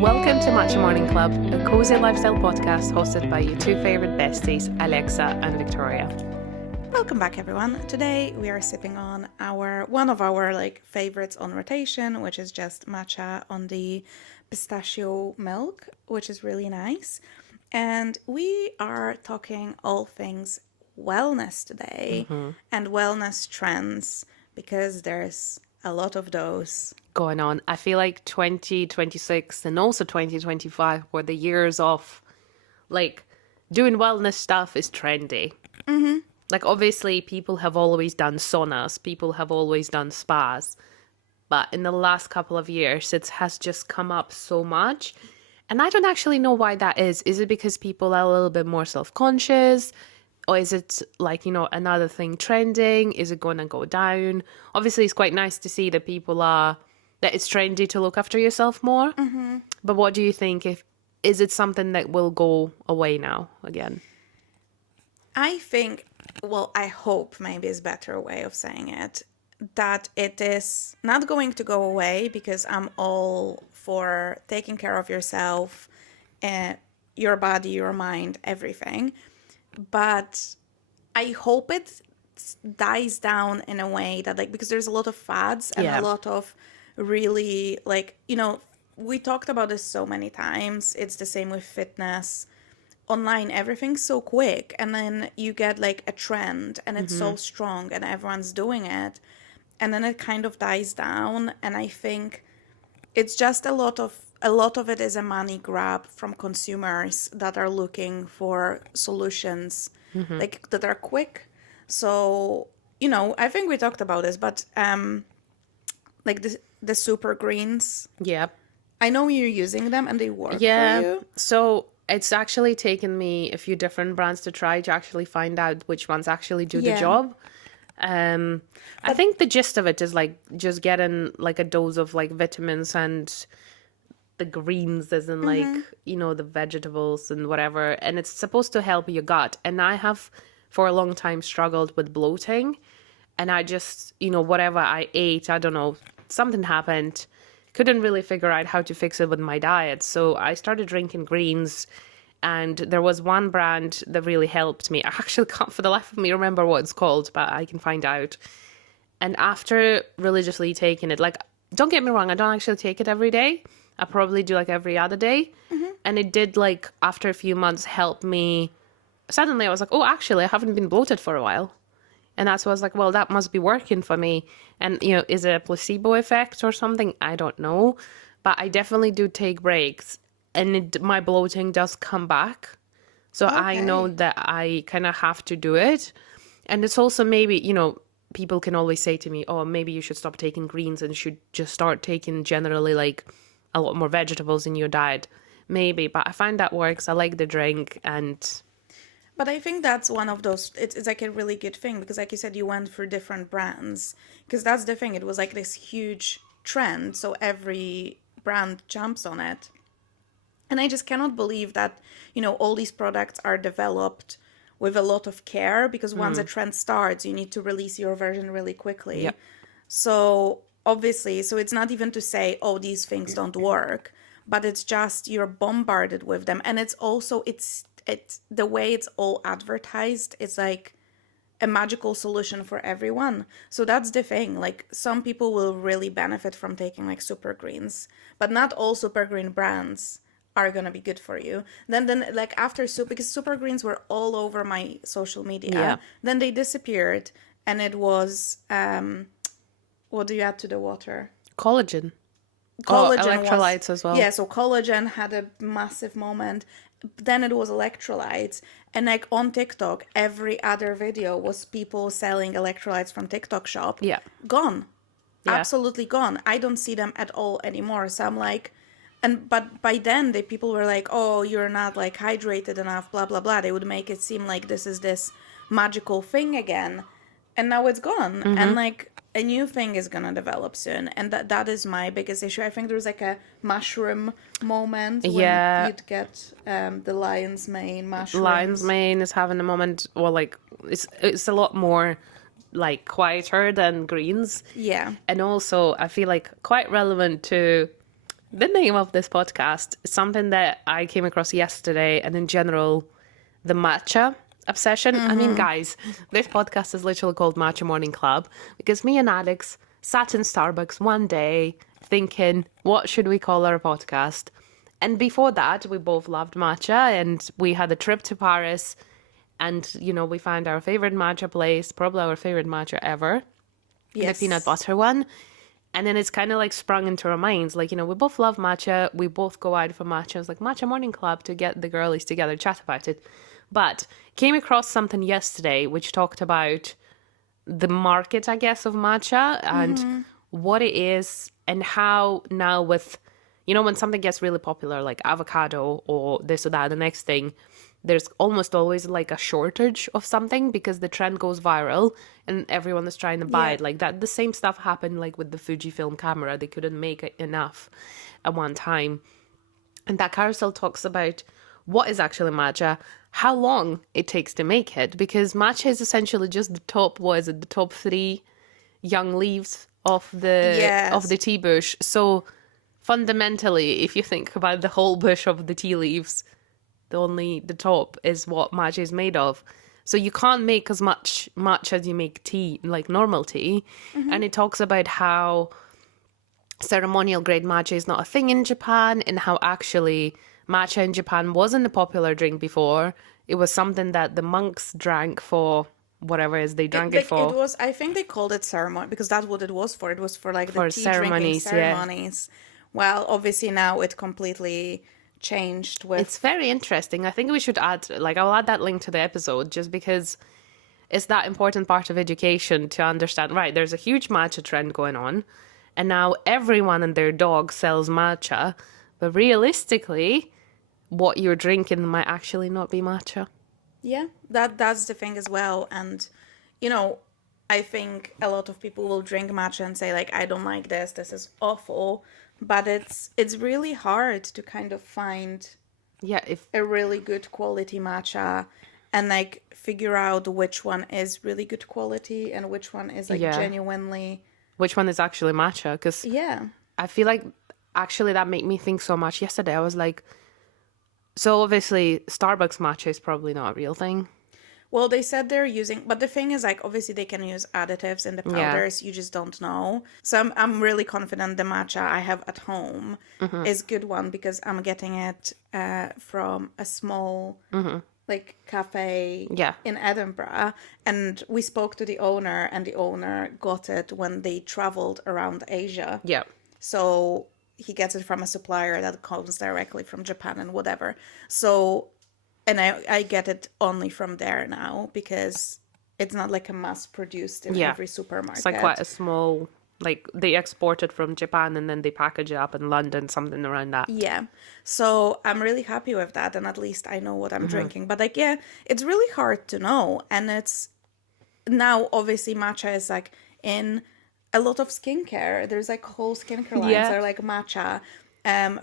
Welcome to Matcha Morning Club, a cozy lifestyle podcast hosted by your two favorite besties, Alexa and Victoria. Welcome back, everyone. Today we are sipping on one of our favorites on rotation, which is just matcha on the pistachio milk, which is really nice. And we are talking all things wellness today and wellness trends because there's a lot of those going on. I feel like 2026 and also 2025 were the years of doing wellness stuff is trendy. Mm-hmm. Obviously people have always done saunas, people have always done spas, but in the last couple of years it has just come up so much. And I don't actually know why that is. Is it because people are a little bit more self-conscious? Or is it another thing trending? Is it going to go down? Obviously, it's quite nice to see that that it's trendy to look after yourself more. Mm-hmm. But what do you think? Is it something that will go away now again? I think, I hope maybe is a better way of saying it, that it is not going to go away because I'm all for taking care of yourself, your body, your mind, everything. But I hope it dies down in a way that because there's a lot of fads and a lot of really we talked about this so many times. It's the same with fitness. Online, everything's so quick, and then you get a trend and it's so strong and everyone's doing it, and then it kind of dies down. And I think it's just a lot of it is a money grab from consumers that are looking for solutions that are quick. So I think we talked about this, but the super greens. Yeah, I know you're using them and they work for you. So it's actually taken me a few different brands to try to actually find out which ones actually do the job. I think the gist of it is just getting a dose of vitamins and the greens, as in the vegetables and whatever, and it's supposed to help your gut. And I have for a long time struggled with bloating, and I just whatever I ate, I don't know, something happened, couldn't really figure out how to fix it with my diet. So I started drinking greens, and there was one brand that really helped me. I actually can't for the life of me remember what it's called, but I can find out. And after religiously taking it, don't get me wrong, I don't actually take it every day. I probably do every other day. Mm-hmm. And it did after a few months help me. Suddenly I was oh, actually I haven't been bloated for a while. And that's why I was well, that must be working for me. And, is it a placebo effect or something? I don't know. But I definitely do take breaks. And my bloating does come back. So okay. I know that I kind of have to do it. And it's also maybe, people can always say to me, oh, maybe you should stop taking greens and should just start taking generally a lot more vegetables in your diet. Maybe, but I find that works. I like the drink and... But I think that's one of those, it's a really good thing because you said, you went for different brands because that's the thing. It was this huge trend. So every brand jumps on it. And I just cannot believe that, all these products are developed with a lot of care because once a trend starts, you need to release your version really quickly. Yep. So obviously, it's not even to say, oh, these things don't work, but it's just you're bombarded with them. And it's also, it's the way it's all advertised, it's a magical solution for everyone. So that's the thing. Some people will really benefit from taking super greens, but not all super green brands are going to be good for you. Then after because super greens were all over my social media, then they disappeared, and it was what do you add to the water? Collagen electrolytes as well. Yeah, so collagen had a massive moment. Then it was electrolytes, and on TikTok every other video was people selling electrolytes from TikTok shop. Gone. Absolutely gone. I don't see them at all anymore. So I'm but by then the people were oh, you're not hydrated enough, blah blah blah. They would make it seem like this is this magical thing again, and now it's gone. And a new thing is gonna develop soon, and that is my biggest issue. I think there's a mushroom moment when you'd get the lion's mane mushroom. Lion's mane is having a moment. Well, it's a lot more like quieter than greens. Yeah. And also, I feel like quite relevant to the name of this podcast, something that I came across yesterday, and in general, the matcha obsession. I mean, guys, this podcast is literally called Matcha Morning Club because me and Alex sat in Starbucks one day thinking, what should we call our podcast? And before that, we both loved matcha, and we had a trip to Paris, and, you know, we found our favorite matcha place, probably our favorite matcha ever, Yes. the peanut butter one. And then it's kind of like sprung into our minds, like, you know, we both love matcha, we both go out for matcha. It's like Matcha Morning Club to get the girlies together, chat about it. But came across something yesterday which talked about the market, I guess, of matcha and what it is, and how now with, you know, when something gets really popular, like avocado or this or that, the next thing, there's almost always like a shortage of something because the trend goes viral and everyone is trying to buy it. Like that, the same stuff happened like with the Fujifilm camera. They couldn't make it enough at one time. And that carousel talks about what is actually matcha, how long it takes to make it, because matcha is essentially just the top, what is it, the top 3 young leaves of the tea bush. So fundamentally, if you think about the whole bush of the tea leaves, the top is what matcha is made of. So you can't make as much as you make tea, like normal tea. And it talks about how ceremonial grade matcha is not a thing in Japan, and how actually matcha in Japan wasn't a popular drink before. It was something that the monks drank for whatever it is they drank it for. It was, I think they called it ceremony because that's what it was for. It was for like the For tea drinking ceremonies, ceremonies. Well, obviously now it completely changed with. It's very interesting. I think we should add, like, I'll add that link to the episode just because it's that important part of education to understand, right, there's a huge matcha trend going on, and now everyone and their dog sells matcha, but realistically, what you're drinking might actually not be matcha. Yeah, that's the thing as well. And, you know, I think a lot of people will drink matcha and say, like, I don't like this is awful. But it's really hard to kind of find a really good quality matcha and, like, figure out which one is really good quality and which one is, like, genuinely... Which one is actually matcha? Because I feel like, actually, that made me think so much yesterday. I was like... So obviously, Starbucks matcha is probably not a real thing. Well, they said they're using, but the thing is, like, obviously they can use additives in the powders. You just don't know. So I'm really confident the matcha I have at home is good one because I'm getting it from a small like cafe in Edinburgh, and we spoke to the owner, and the owner got it when they traveled around Asia. Yeah. So he gets it from a supplier that comes directly from Japan and whatever. So, and I get it only from there now because it's not like a mass produced in every supermarket. It's like quite a small, like they export it from Japan and then they package it up in London, something around that. Yeah. So I'm really happy with that, and at least I know what I'm drinking. But like, yeah, it's really hard to know. And it's now obviously matcha is like in a lot of skincare. There's like whole skincare lines that are like matcha.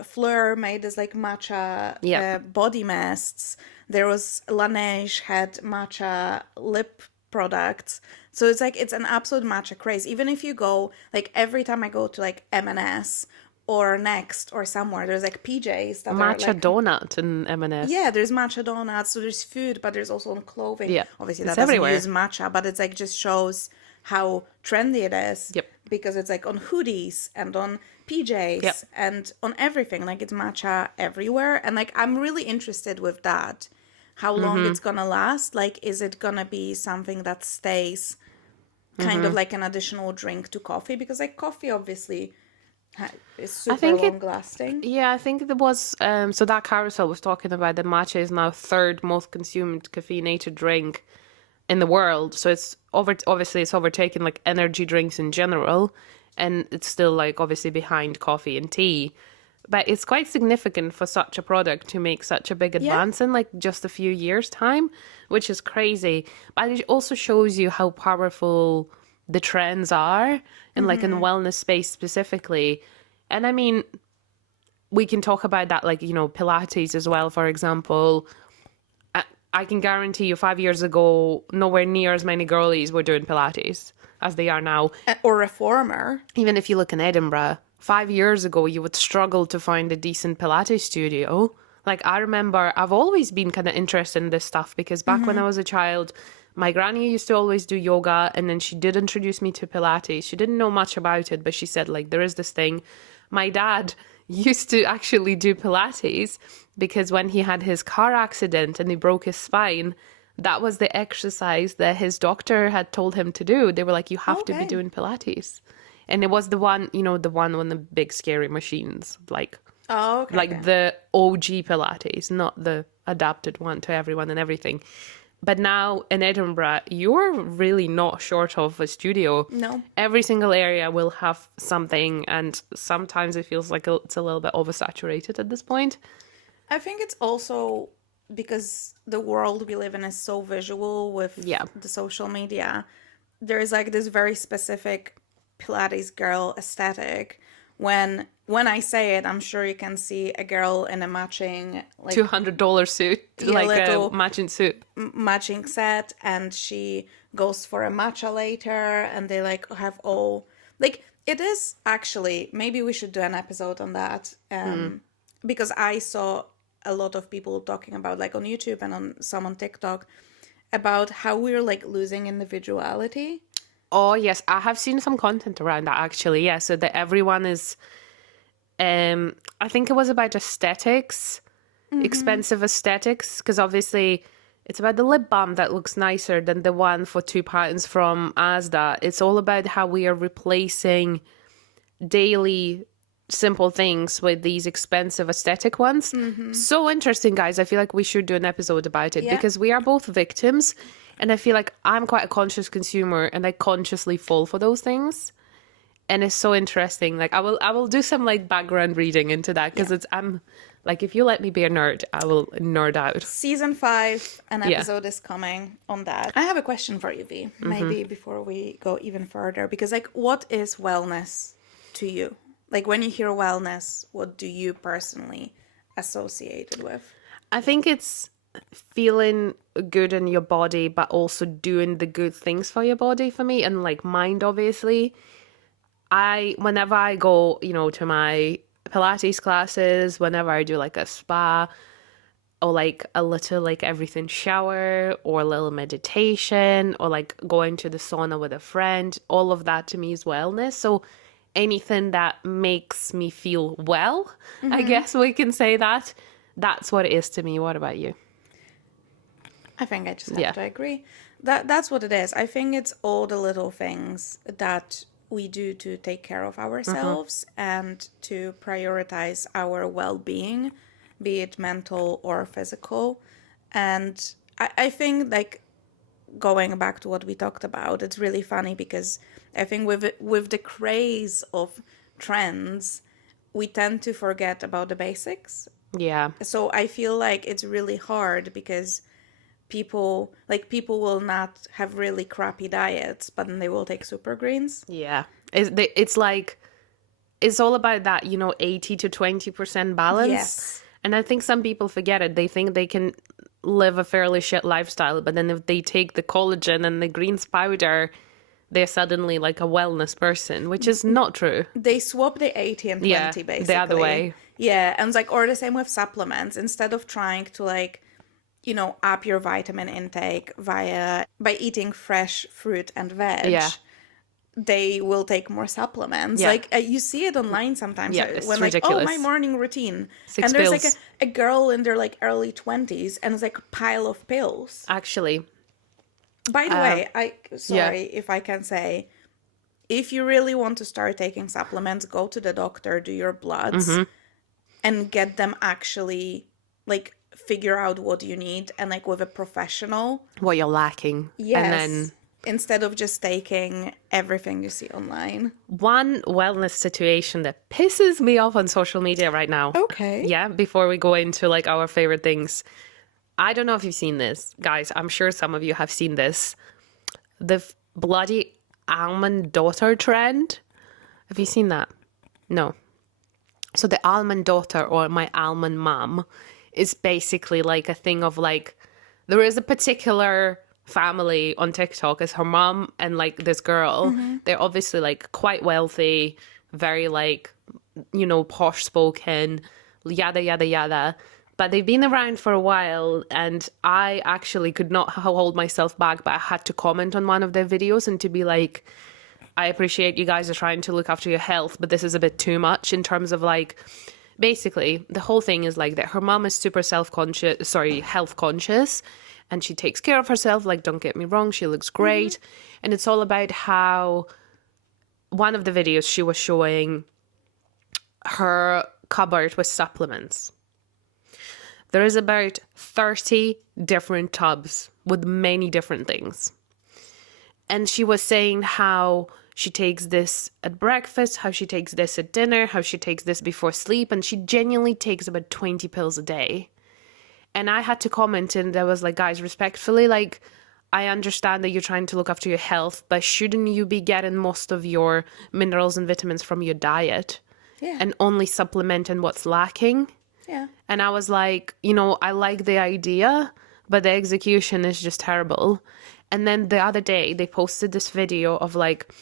Fleur made this like matcha body mists. There was Laneige had matcha lip products. So it's like, it's an absolute matcha craze. Even if you go, like every time I go to like M&S or Next or somewhere, there's like PJs that matcha are like, donut in M&S. yeah, there's matcha donuts. So there's food, but there's also clothing. Yeah, obviously it's that doesn't everywhere. use matcha, but it's like just shows how trendy it is. Yep. Because it's like on hoodies and on PJs and on everything. Like it's matcha everywhere. And like I'm really interested with that. How long it's gonna last. Like is it gonna be something that stays kind of like an additional drink to coffee? Because like coffee obviously is super long lasting. Yeah, I think there was so that carousel was talking about that matcha is now third most consumed caffeinated drink in the world. So it's obviously it's overtaken like energy drinks in general, and it's still like obviously behind coffee and tea. But it's quite significant for such a product to make such a big advance in like just a few years' time, which is crazy. But it also shows you how powerful the trends are in like in wellness space specifically. And I mean, we can talk about that, like, you know, Pilates as well, for example. I can guarantee you 5 years ago, nowhere near as many girlies were doing Pilates as they are now. Or reformer. Even if you look in Edinburgh, 5 years ago, you would struggle to find a decent Pilates studio. Like, I remember I've always been kind of interested in this stuff because back when I was a child, my granny used to always do yoga, and then she did introduce me to Pilates. She didn't know much about it, but she said, like, there is this thing. My dad used to actually do Pilates because when he had his car accident and he broke his spine, that was the exercise that his doctor had told him to do. They were like, you have to be doing Pilates. And it was the one, you know, the one on the big scary machines, like, the OG Pilates, not the adapted one to everyone and everything. But now in Edinburgh, you're really not short of a studio. No. Every single area will have something, and sometimes it feels like it's a little bit oversaturated at this point. I think it's also because the world we live in is so visual with the social media. There is like this very specific Pilates girl aesthetic. When I say it, I'm sure you can see a girl in a matching like $200 suit, like a matching suit, matching set, and she goes for a matcha later, and they like have all like it is actually maybe we should do an episode on that because I saw a lot of people talking about like on YouTube and on TikTok about how we're like losing individuality. Oh, yes. I have seen some content around that, actually. Yeah, so that everyone is... I think it was about aesthetics, expensive aesthetics, because obviously it's about the lip balm that looks nicer than the one for £2 from Asda. It's all about how we are replacing daily simple things with these expensive aesthetic ones. So interesting, guys. I feel like we should do an episode about it because we are both victims. And I feel like I'm quite a conscious consumer and I consciously fall for those things. And it's so interesting. Like I will do some like background reading into that because I'm like, if you let me be a nerd, I will nerd out. Season 5, an episode is coming on that. I have a question for you, V, maybe before we go even further, because like, what is wellness to you? Like when you hear wellness, what do you personally associate it with? I think it's feeling good in your body, but also doing the good things for your body for me, and like mind, obviously. Whenever I go, you know, to my Pilates classes, whenever I do like a spa or like a little like everything shower or a little meditation or like going to the sauna with a friend, all of that to me is wellness. So anything that makes me feel well, I guess we can say that. That's what it is to me. What about you? I think I just have to agree. That's what it is. I think it's all the little things that we do to take care of ourselves and to prioritize our well-being, be it mental or physical. And I think like going back to what we talked about, it's really funny because I think with the craze of trends, we tend to forget about the basics. Yeah. So I feel like it's really hard because people will not have really crappy diets, but then they will take super greens. Yeah. It's like, it's all about that, you know, 80 to 20% balance. Yes. And I think some people forget it. They think they can live a fairly shit lifestyle, but then if they take the collagen and the greens powder, they're suddenly like a wellness person, which is not true. They swap the 80 and 20 basically. The other way. Yeah, and it's like, or the same with supplements. Instead of trying to like, you know, up your vitamin intake by eating fresh fruit and veg, they will take more supplements. Like you see it online sometimes when like, ridiculous. Oh, my morning routine. 6 and there's pills. like a girl in their like early 20s and it's like a pile of pills. Actually. By the way, if I can say, if you really want to start taking supplements, go to the doctor, do your bloods, and get them actually like figure out what you need and like with a professional. What you're lacking. Yes. And then instead of just taking everything you see online. One wellness situation that pisses me off on social media right now. Okay. Yeah, before we go into like our favorite things. I don't know if you've seen this. Guys, I'm sure some of you have seen this. The bloody almond daughter trend. Have you seen that? No. So the almond daughter or my almond mom is basically like a thing of like There is a particular family on TikTok, is her mom and like this girl. They're obviously like quite wealthy, very like, you know, posh spoken, yada yada yada. But they've been around for a while, and I actually could not hold myself back, but I had to comment on one of their videos and to be like, I appreciate you guys are trying to look after your health, but this is a bit too much in terms of like, basically the whole thing is like that her mom is super health conscious, and she takes care of herself. Like, don't get me wrong, she looks great. And it's all about how one of the videos she was showing her cupboard with supplements. There is about 30 different tubs with many different things. And she was saying how she takes this at breakfast, how she takes this at dinner, how she takes this before sleep, and she genuinely takes about 20 pills a day. And I had to comment, and I was like, guys, respectfully, like, I understand that you're trying to look after your health, but shouldn't you be getting most of your minerals and vitamins from your diet? Yeah. And only supplementing what's lacking? Yeah. And I was like, you know, I like the idea, but the execution is just terrible. And then the other day, they posted this video of like,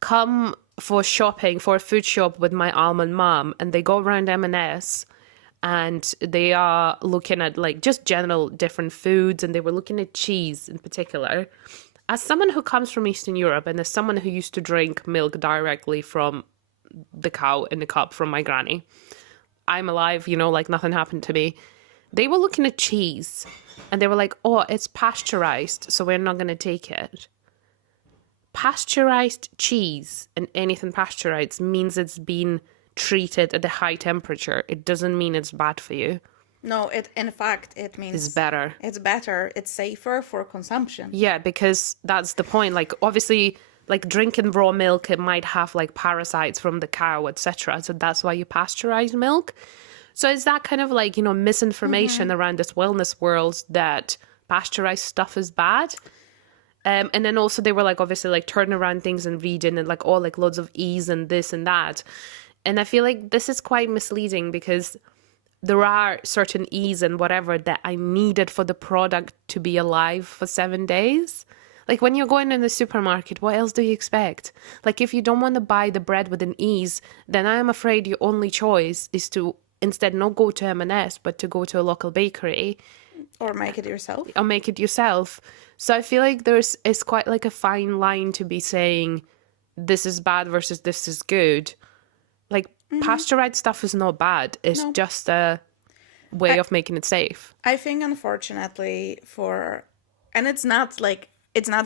come for shopping, for a food shop with my almond mom. And they go around M&S and they are looking at like just general different foods. And they were looking at cheese in particular. As someone who comes from Eastern Europe and as someone who used to drink milk directly from the cow in the cup from my granny, I'm alive, you know, like nothing happened to me. They were looking at cheese and they were like, oh, it's pasteurized, so we're not going to take it. Pasteurized cheese and anything pasteurized means it's been treated at a high temperature. It doesn't mean it's bad for you. No, in fact, it means It's better. It's better. It's safer for consumption. Yeah, because that's the point. Like, obviously, like drinking raw milk, it might have like parasites from the cow, etc. So that's why you pasteurize milk. So it's that kind of like, you know, misinformation around this wellness world that pasteurized stuff is bad. And then also they were like, obviously like turning around things and reading and like all like loads of ease and this and that. And I feel like this is quite misleading because there are certain ease and whatever that I needed for the product to be alive for 7 days. Like when you're going in the supermarket, what else do you expect? Like if you don't want to buy the bread with an ease, then I am afraid your only choice is to instead not go to M&S, but to go to a local bakery. Or make it yourself. Or make it yourself. So I feel like it's quite like a fine line to be saying this is bad versus this is good. Like pasteurized stuff is not bad. It's just a way of making it safe. I think unfortunately and it's not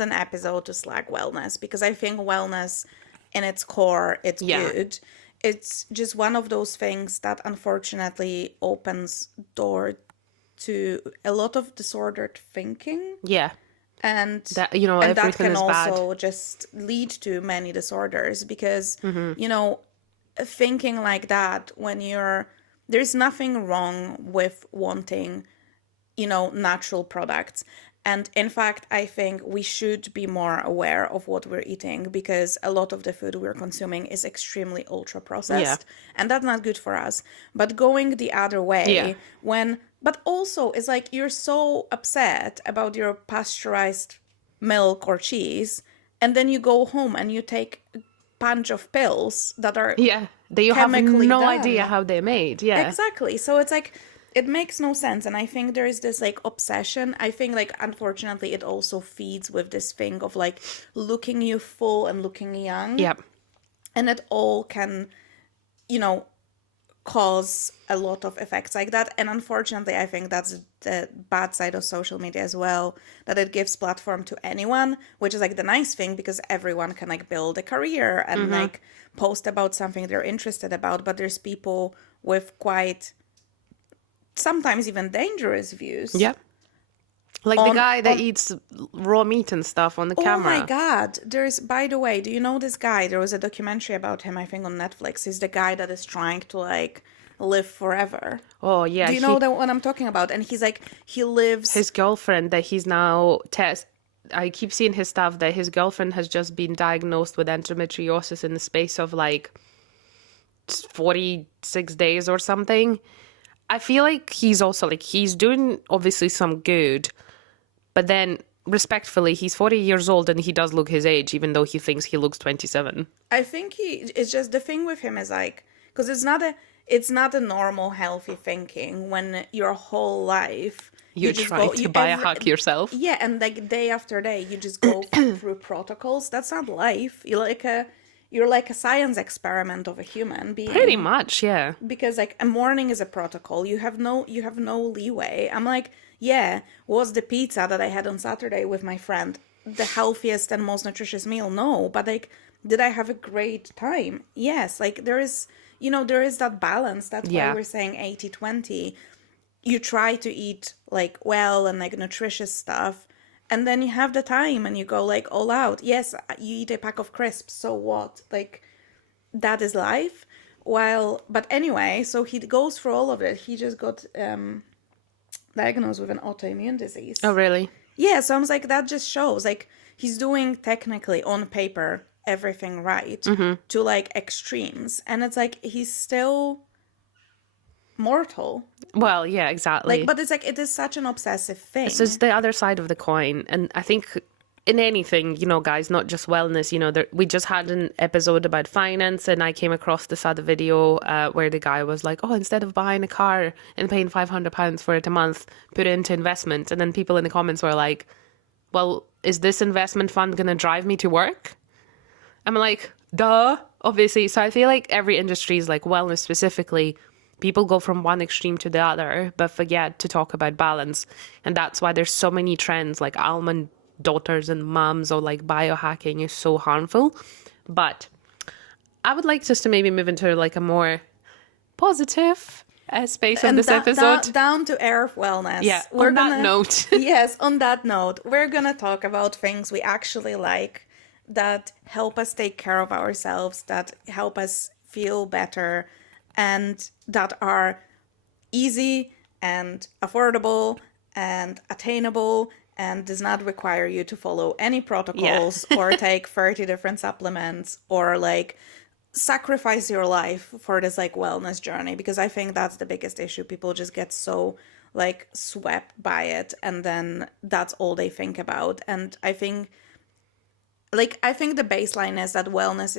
an episode to slag wellness, because I think wellness in its core, it's good. It's just one of those things that unfortunately opens door to a lot of disordered thinking. Yeah. And that, you know, and that everything can is also bad. just lead to many disorders because, you know, thinking like that when there's nothing wrong with wanting, you know, natural products. And in fact, I think we should be more aware of what we're eating because a lot of the food we're consuming is extremely ultra processed and that's not good for us. But going the other way but also it's like you're so upset about your pasteurized milk or cheese and then you go home and you take a bunch of pills that are that you have chemically no done. idea how they're made. Exactly. So it's like it makes no sense. And I think there is this like obsession. I think like unfortunately it also feeds with this thing of like looking youthful and looking young. Yep. And it all can, you know, cause a lot of effects like that. And unfortunately, I think that's the bad side of social media as well, that it gives platform to anyone, which is like the nice thing because everyone can like build a career and like post about something they're interested about. But there's people with quite sometimes even dangerous views. Yeah. Like the guy that eats raw meat and stuff on the camera. Oh my God. By the way, do you know this guy? There was a documentary about him, I think, on Netflix. He's the guy that is trying to like live forever. Oh, yeah. Do you know what I'm talking about? And he's like, he lives... His girlfriend that he's now I keep seeing his stuff that his girlfriend has just been diagnosed with endometriosis in the space of like 46 days or something. I feel like he's also like, he's doing obviously some good, But then, respectfully, he's 40 years old and he does look his age, even though he thinks he looks 27. I think it's just the thing with him is like, because it's not a normal healthy thinking when your whole life You're just trying to biohack yourself. Yeah, and like day after day you just go through protocols. That's not life. You're like a science experiment of a human being. Pretty much, yeah. Because like a morning is a protocol. You have no leeway. I'm like, yeah, was the pizza that I had on Saturday with my friend the healthiest and most nutritious meal? No, but like, did I have a great time? Yes. Like there is that balance. That's why we're saying 80-20. You try to eat like well and like nutritious stuff, and then you have the time and you go like all out. Yes, you eat a pack of crisps, so what? Like, that is life. But anyway, so he goes through all of it. He just got diagnosed with an autoimmune disease. Oh, really? Yeah, so I was like, that just shows like he's doing technically on paper everything right to like extremes, and it's like he's still mortal. Well, yeah, exactly. Like, but it's like it is such an obsessive thing. So it's the other side of the coin, and I think in anything, guys, not just wellness, we just had an episode about finance, and I came across this other video where the guy was like, oh, instead of buying a car and paying £500 for it a month, put it into investment. And then people in the comments were like, well, is this investment fund going to drive me to work? I'm like, duh, obviously. So I feel like every industry is like wellness specifically. People go from one extreme to the other, but forget to talk about balance. And that's why there's so many trends like almond daughters and moms, or like biohacking is so harmful. But I would like us to maybe move into like a more positive space of this episode. Down to earth wellness. Yeah, on that note. Yes, on that note, we're going to talk about things we actually like that help us take care of ourselves, that help us feel better, and that are easy and affordable and attainable and does not require you to follow any protocols or take 30 different supplements or like sacrifice your life for this like wellness journey, because I think that's the biggest issue. People just get so like swept by it, and then that's all they think about. And I think the baseline is that wellness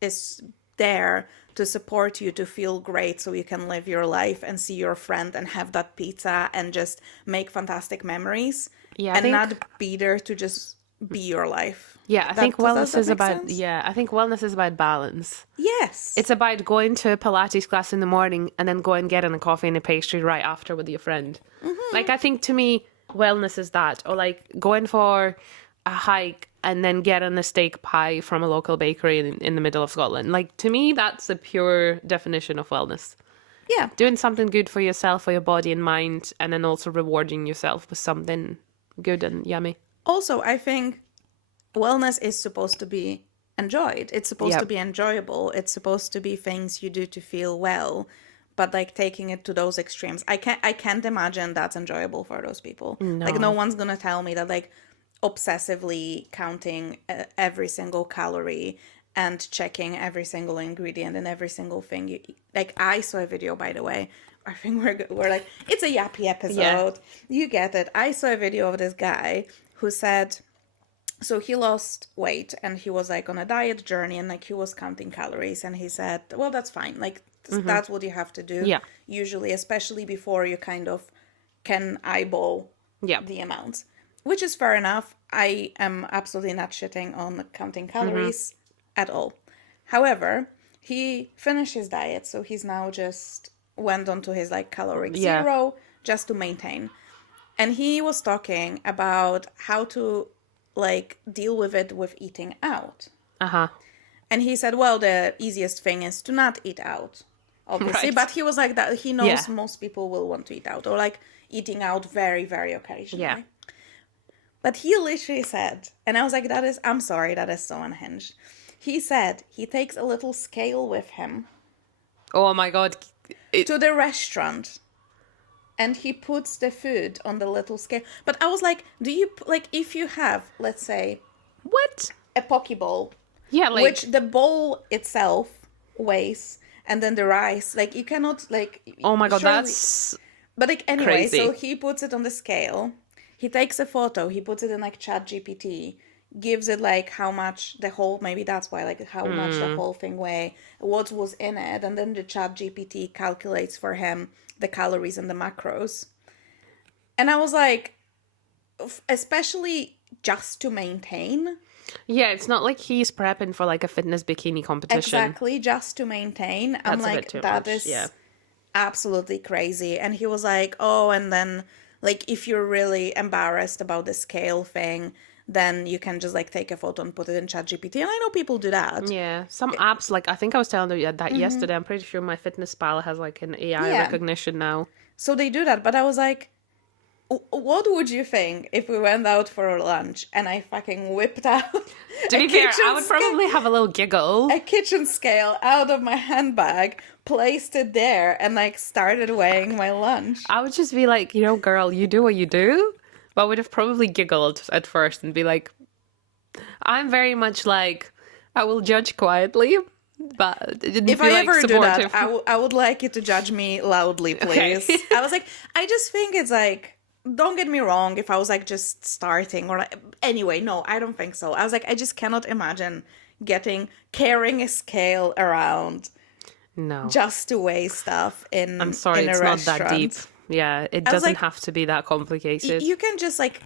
is there to support you to feel great so you can live your life and see your friend and have that pizza and just make fantastic memories. Yeah, and not be there to just be your life. Yeah, I think wellness is about wellness is about balance. Yes. It's about going to a Pilates class in the morning and then go and getting a coffee and a pastry right after with your friend. Mm-hmm. Like, I think to me, wellness is that. Or like going for a hike and then getting a steak pie from a local bakery in the middle of Scotland. Like, to me, that's a pure definition of wellness. Yeah. Doing something good for yourself, for your body and mind, and then also rewarding yourself with something good and yummy. Also, I think wellness is supposed to be enjoyed. It's supposed to be enjoyable. It's supposed to be things you do to feel well. But like taking it to those extremes, I can't imagine that's enjoyable for those people. No. Like, no one's gonna tell me that like obsessively counting every single calorie and checking every single ingredient and every single thing you eat. Like, I saw a video, by the way. I think we're like, it's a yappy episode. Yeah. You get it. I saw a video of this guy who said, so he lost weight and he was like on a diet journey and like he was counting calories, and he said, well, that's fine. Like, that's what you have to do. Yeah. Usually, especially before you kind of can eyeball the amounts, which is fair enough. I am absolutely not shitting on counting calories at all. However, he finished his diet, so he's now just went on to his like caloric zero just to maintain. And he was talking about how to like deal with it with eating out. And he said, well, the easiest thing is to not eat out, obviously. Right. But he was like that. He knows most people will want to eat out, or like eating out very, very occasionally. Yeah. But he literally said, and I was like, I'm sorry, that is so unhinged. He said he takes a little scale with him. Oh my God. To the restaurant. And he puts the food on the little scale. But I was like, do you, like, if you have, let's say, a poke bowl. Yeah, like, which the bowl itself weighs, and then the rice, like, you cannot, like. Oh my God, that's. But like, anyway, crazy. So he puts it on the scale. he takes a photo, he puts it in like Chat GPT, gives it like how much the whole, maybe that's why, like how much the whole thing weigh, what was in it, and then the Chat GPT calculates for him the calories and the macros. And I was like, especially just to maintain. Yeah, it's not like he's prepping for like a fitness bikini competition. Exactly, just to maintain. I'm That's a like, bit too that much, is yeah. absolutely crazy. And he was like, oh, and then like if you're really embarrassed about the scale thing, then you can just like take a photo and put it in ChatGPT. And I know people do that. Yeah, some apps, like I think I was telling you that yesterday. I'm pretty sure my Fitness Pal has like an AI Yeah. recognition now. So they do that. But I was like, what would you think if we went out for lunch and I fucking whipped out To be fair, I would probably have a little giggle. a kitchen scale out of my handbag, placed it there, and like started weighing my lunch? I would just be like, you know, girl, you do what you do. But I would have probably giggled at first and be like, I'm very much like, I will judge quietly, but it didn't If be I like ever supportive. do that, I would like you to judge me loudly, please. Okay. I was like, I just think it's like, don't get me wrong, if I was like just starting or like, anyway, no, I don't think so. I was like, I just cannot imagine carrying a scale around No. just to weigh stuff in I'm sorry, in a it's not that restaurant. deep. Yeah, it I was doesn't like, have to be that complicated. You can just like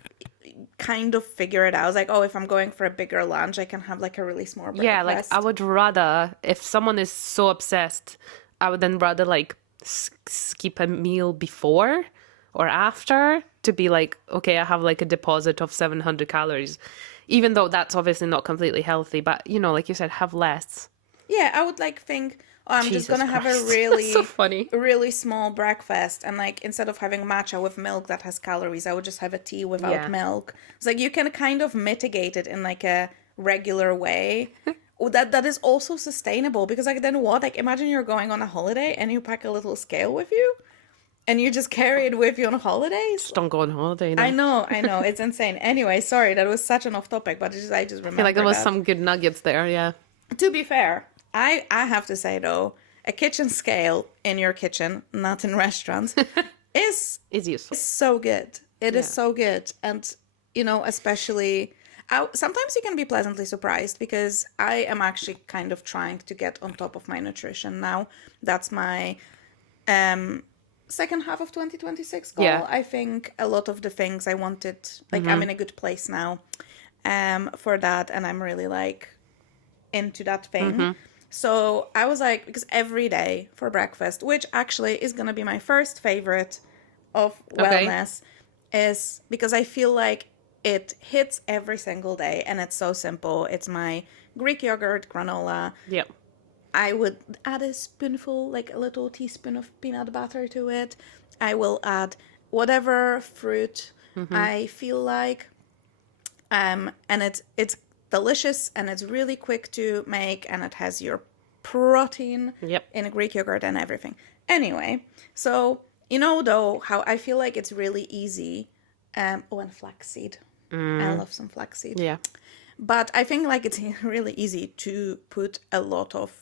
kind of figure it out. I was like, oh, if I'm going for a bigger lunch, I can have like a really small breakfast. Yeah, like I would rather, if someone is so obsessed, I would then rather like skip a meal before or after to be like, okay, I have like a deposit of 700 calories, even though that's obviously not completely healthy. But, you know, like you said, have less. Yeah, I would like think, oh, I'm Jesus just gonna have a Christ. really, That's so funny. really small breakfast, and like instead of having matcha with milk that has calories, I would just have a tea without Yeah. milk. It's like you can kind of mitigate it in like a regular way. That is also sustainable, because like then what? Like imagine you're going on a holiday and you pack a little scale with you, and you just carry it with you on holidays. Just don't go on holiday. You know? I know, it's insane. Anyway, sorry, that was such an off topic, but I just I remember feel like there was that. some good nuggets there, yeah. To be fair, I have to say though, a kitchen scale in your kitchen, not in restaurants, is It's useful. so good. It is Yeah. so good, and you know, especially sometimes you can be pleasantly surprised, because I am actually kind of trying to get on top of my nutrition now. That's my second half of 2026 goal. Yeah. I think a lot of the things I wanted, like I'm in a good place now for that, and I'm really like into that thing. So I was like, because every day for breakfast, which actually is going to be my first favorite of wellness, is because I feel like it hits every single day and it's so simple. It's my Greek yogurt granola. Yep. I would add a spoonful, like a little teaspoon of peanut butter to it. I will add whatever fruit I feel like. And it's delicious, and it's really quick to make, and it has your protein Yep. in a Greek yogurt and everything. Anyway, so you know though how I feel like it's really easy. And flaxseed. I love some flaxseed. Yeah. But I think like it's really easy to put a lot of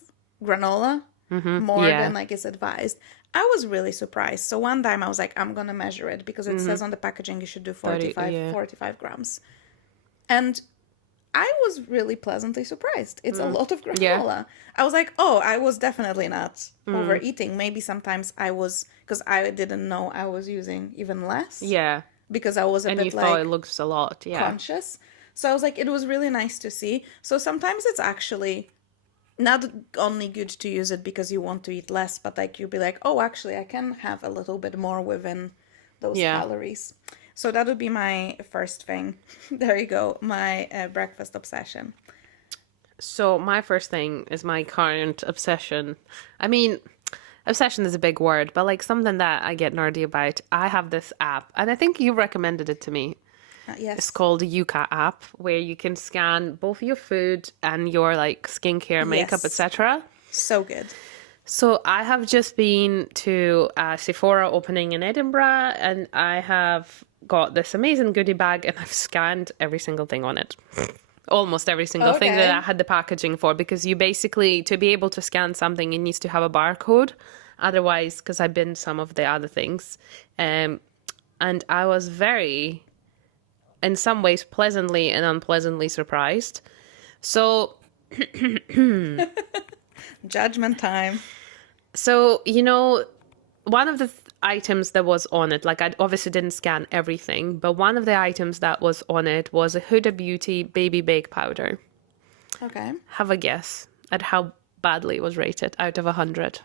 granola, more Yeah. than like is advised. I was really surprised. So one time I was like, I'm gonna measure it, because it says on the packaging you should do 45 grams. And I was really pleasantly surprised. It's a lot of granola. Yeah. I was like, oh, I was definitely not overeating. Maybe sometimes I was, because I didn't know I was using even less. Yeah. Because I was a And bit you like thought it looks a lot, yeah. conscious. So I was like, it was really nice to see. So sometimes it's actually not only good to use it because you want to eat less, but like you'll be like, oh, actually, I can have a little bit more within those calories. So that would be my first thing. There you go, my breakfast obsession. So my first thing is my current obsession. I mean, obsession is a big word, but like something that I get nerdy about. I have this app, and I think you recommended it to me. Yes. It's called the Yuka app, where you can scan both your food and your like skincare, makeup, Yes. etc. So good. So I have just been to Sephora opening in Edinburgh, and I have got this amazing goodie bag, and I've scanned every single thing on it. Almost every single thing that Okay. I had the packaging for, because you basically, to be able to scan something, it needs to have a barcode. Otherwise, because I binned some of the other things. And I was very in some ways pleasantly and unpleasantly surprised. So Judgment time. So, one of the items that was on it, like I obviously didn't scan everything, but one of the items that was on it was a Huda Beauty baby bake powder. Okay. Have a guess at how badly it was rated out of 100.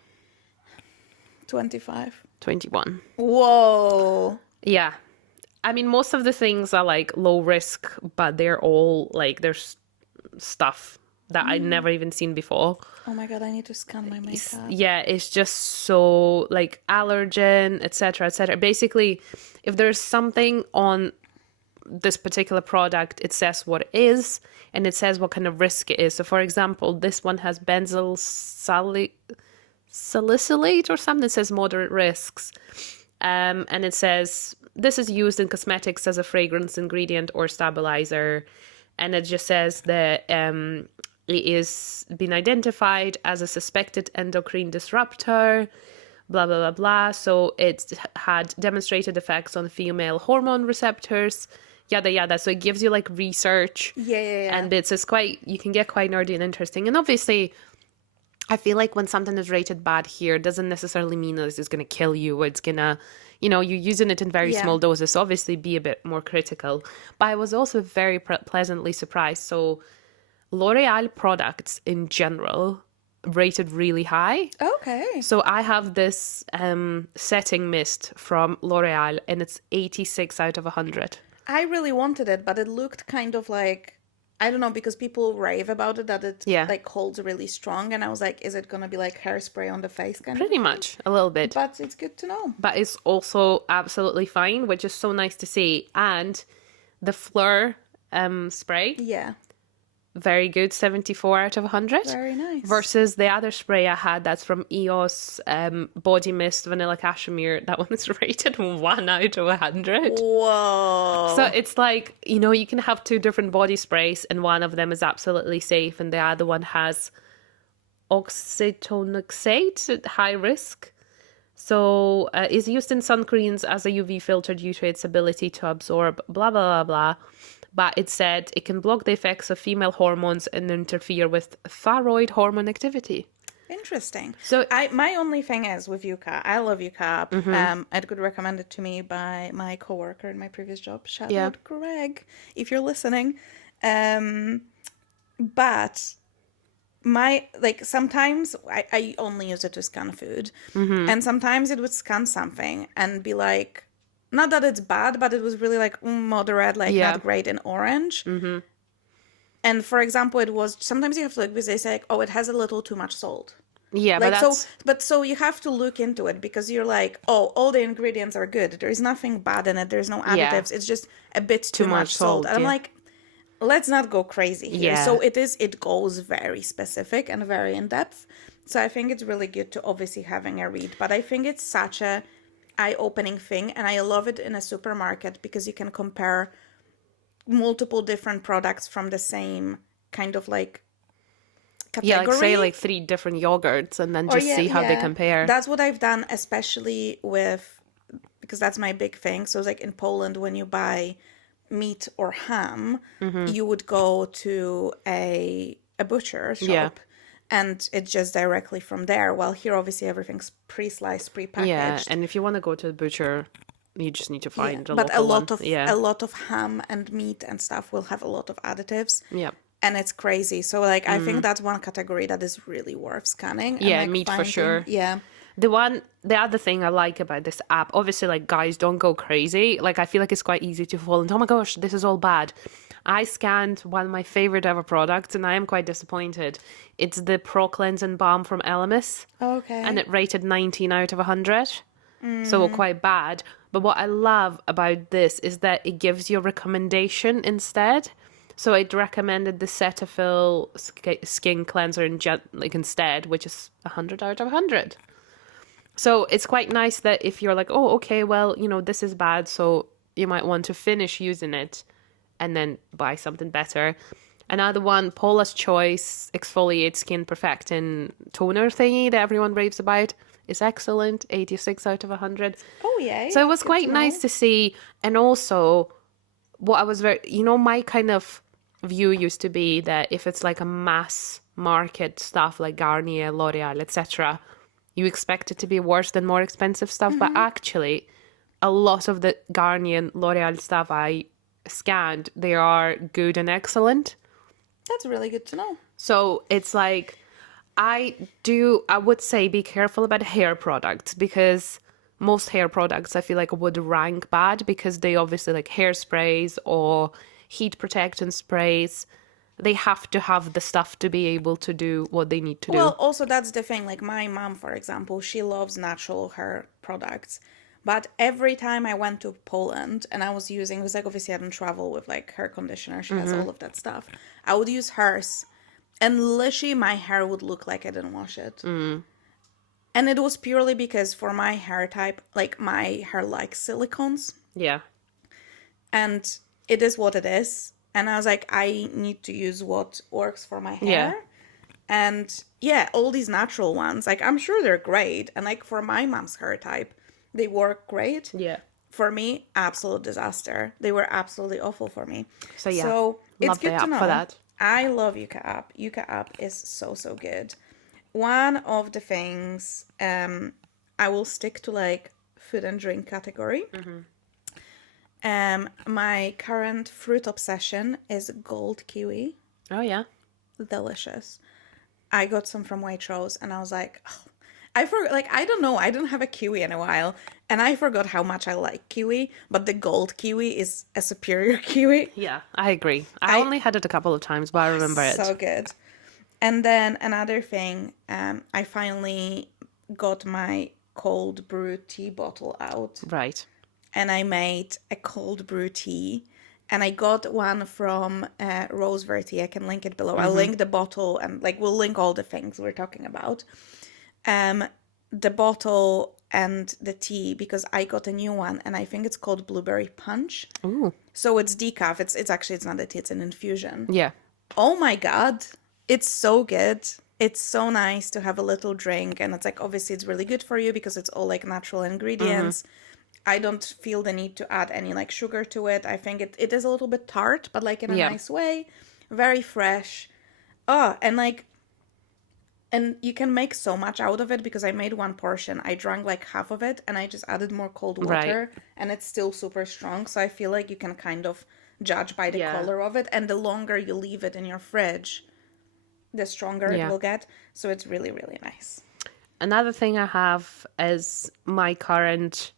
25. 21. Whoa. Yeah. I mean, most of the things are like low risk, but they're all like, there's stuff that I'd never even seen before. Oh my God, I need to scan my makeup. Yeah, it's just so like allergen, etc., etc. Basically, if there's something on this particular product, it says what it is and it says what kind of risk it is. So, for example, this one has benzyl salicylate or something. It says moderate risks, and it says this is used in cosmetics as a fragrance ingredient or stabilizer, and it just says that it is been identified as a suspected endocrine disruptor, blah, blah, blah, blah. So it had demonstrated effects on female hormone receptors, yada, yada. So it gives you like research and bits. It's quite, you can get quite nerdy and interesting. And obviously, I feel like when something is rated bad here, it doesn't necessarily mean that it's going to kill you. It's going to, you're using it in very small doses. So obviously be a bit more critical. But I was also very pleasantly surprised. So L'Oreal products in general rated really high. Okay. So I have this setting mist from L'Oreal and it's 86 out of 100. I really wanted it, but it looked kind of like, I don't know, because people rave about it, that it like holds really strong. And I was like, is it going to be like hairspray on the face kind Pretty of much, a little bit. But it's good to know. But it's also absolutely fine, which is so nice to see. And the Fleur spray. Yeah. Very good, 74 out of 100. Very nice. Versus the other spray I had that's from EOS Body Mist Vanilla Cashmere. That one is rated 1 out of 100. Whoa. So it's like, you can have 2 different body sprays and one of them is absolutely safe and the other one has oxytocin at high risk. So is used in sun creams as a UV filter due to its ability to absorb blah, blah, blah, blah. But it said it can block the effects of female hormones and interfere with thyroid hormone activity. Interesting. So my only thing is with Yuka, I love Yuka. It got recommended to me by my coworker in my previous job. Shout out Greg, if you're listening. But sometimes I only use it to scan food. And sometimes it would scan something and be like, not that it's bad, but it was really like moderate, not great in orange. And for example, it was, sometimes you have to look because they say, like, oh, it has a little too much salt. Yeah, like, but that's... so you have to look into it because you're like, oh, all the ingredients are good. There's nothing bad in it. There's no additives. It's just a bit too much salt. And I'm like, let's not go crazy here. Yeah. So it goes very specific and very in depth. So I think it's really good to obviously having a read. But I think it's such a eye-opening thing, and I love it in a supermarket because you can compare multiple different products from the same kind of like category. Yeah, like say like 3 different yogurts and then just see how they compare. That's what I've done, especially with, because that's my big thing. So it's like in Poland, when you buy meat or ham, you would go to a butcher shop. And it's just directly from there. Well, here, obviously, everything's pre-sliced, pre-packaged. Yeah, and if you want to go to the butcher, you just need to find a but local a lot of ham and meat and stuff will have a lot of additives. Yeah. And it's crazy. So, like, I think that's one category that is really worth scanning. Yeah, and, like, meat for sure. Yeah. The other thing I like about this app, obviously, like, guys, don't go crazy. Like, I feel like it's quite easy to fall into, oh my gosh, this is all bad. I scanned one of my favorite ever products and I am quite disappointed. It's the Pro Cleanse and Balm from Elemis. Okay. And it rated 19 out of 100. So quite bad. But what I love about this is that it gives you a recommendation instead. So it recommended the Cetaphil skin cleanser instead, which is 100 out of 100. So it's quite nice that if you're like, oh, okay, well, this is bad, so you might want to finish using it and then buy something better. Another one, Paula's Choice Exfoliate Skin Perfecting Toner thingy that everyone raves about is excellent, 86 out of 100. Oh, yeah. So it was quite nice to see. And also, what I was very, my kind of view used to be that if it's like a mass market stuff like Garnier, L'Oreal, etc., you expect it to be worse than more expensive stuff. But actually, a lot of the Garnier and L'Oreal stuff I scanned, they are good and excellent. That's really good to know. So it's like, I would say be careful about hair products, because most hair products I feel like would rank bad because they obviously, like hairsprays or heat protectant sprays, they have to have the stuff to be able to do what they need to Well, do. also that's the thing. Like my mom, for example, she loves natural hair products. But every time I went to Poland and I was using, because like obviously I don't travel with like hair conditioner, she has all of that stuff. I would use hers, and literally my hair would look like I didn't wash it. And it was purely because for my hair type, like my hair likes silicones, Yeah. and it is what it is. And I was like, I need to use what works for my hair. Yeah. And yeah, all these natural ones, like I'm sure they're great. And like for my mom's hair type, they work great. Yeah. For me, absolute disaster. They were absolutely awful for me. So yeah, So it's love the good to app know. for that. I love Yuka app. Yuka app is so, so good. One of the things, I will stick to like food and drink category. My current fruit obsession is gold kiwi. Oh yeah. Delicious. I got some from Waitrose and I was like, oh, I don't know, I didn't have a kiwi in a while and I forgot how much I like kiwi, but the gold kiwi is a superior kiwi. Yeah, I agree. I only had it a couple of times, but I remember it. So good. And then another thing, I finally got my cold brew tea bottle out. Right. And I made a cold brew tea. And I got one from Rosemary Tea. I can link it below. I'll link the bottle and like we'll link all the things we're talking about. The bottle and the tea, because I got a new one and I think it's called Blueberry Punch. Ooh. So it's decaf. It's actually, it's not a tea, it's an infusion. Yeah. Oh my God. It's so good. It's so nice to have a little drink. And it's like, obviously it's really good for you because it's all like natural ingredients. I don't feel the need to add any like sugar to it. I think it is a little bit tart, but like in a nice way. Very fresh. Oh, and like, and you can make so much out of it because I made one portion. I drank like half of it and I just added more cold water and it's still super strong. So I feel like you can kind of judge by the color of it. And the longer you leave it in your fridge, the stronger it will get. So it's really, really nice. Another thing I have is my current,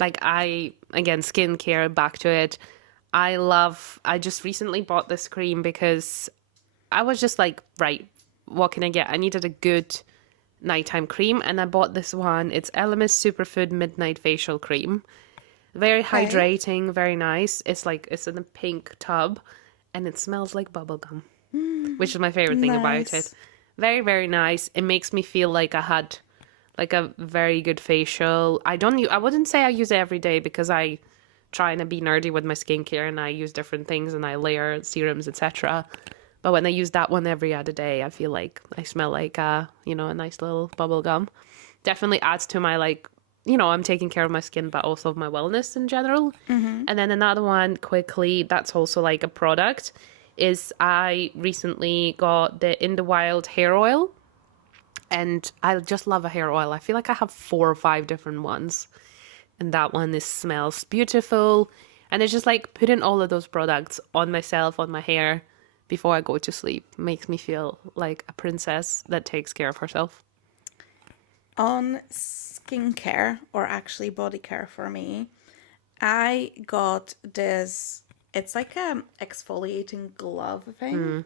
like again, skincare, back to it. I just recently bought this cream because I was just like, right, what can I get? I needed a good nighttime cream and I bought this one. It's Elemis Superfood Midnight Facial Cream. Very hydrating, very nice. It's in a pink tub and it smells like bubblegum, which is my favorite thing about it. Very, very nice. It makes me feel like I had like a very good facial. I wouldn't say I use it every day because I try and be nerdy with my skincare and I use different things and I layer serums, etc. But when I use that one every other day, I feel like I smell like a nice little bubble gum. Definitely adds to my like, I'm taking care of my skin, but also of my wellness in general. And then another one quickly, that's also like a product, is I recently got the In the Wild hair oil. And I just love a hair oil. I feel like I have 4 or 5 different ones. And that one smells beautiful. And it's just like putting all of those products on myself, on my hair, before I go to sleep. Makes me feel like a princess that takes care of herself. On skincare, or actually body care for me, I got this, it's like a exfoliating glove thing.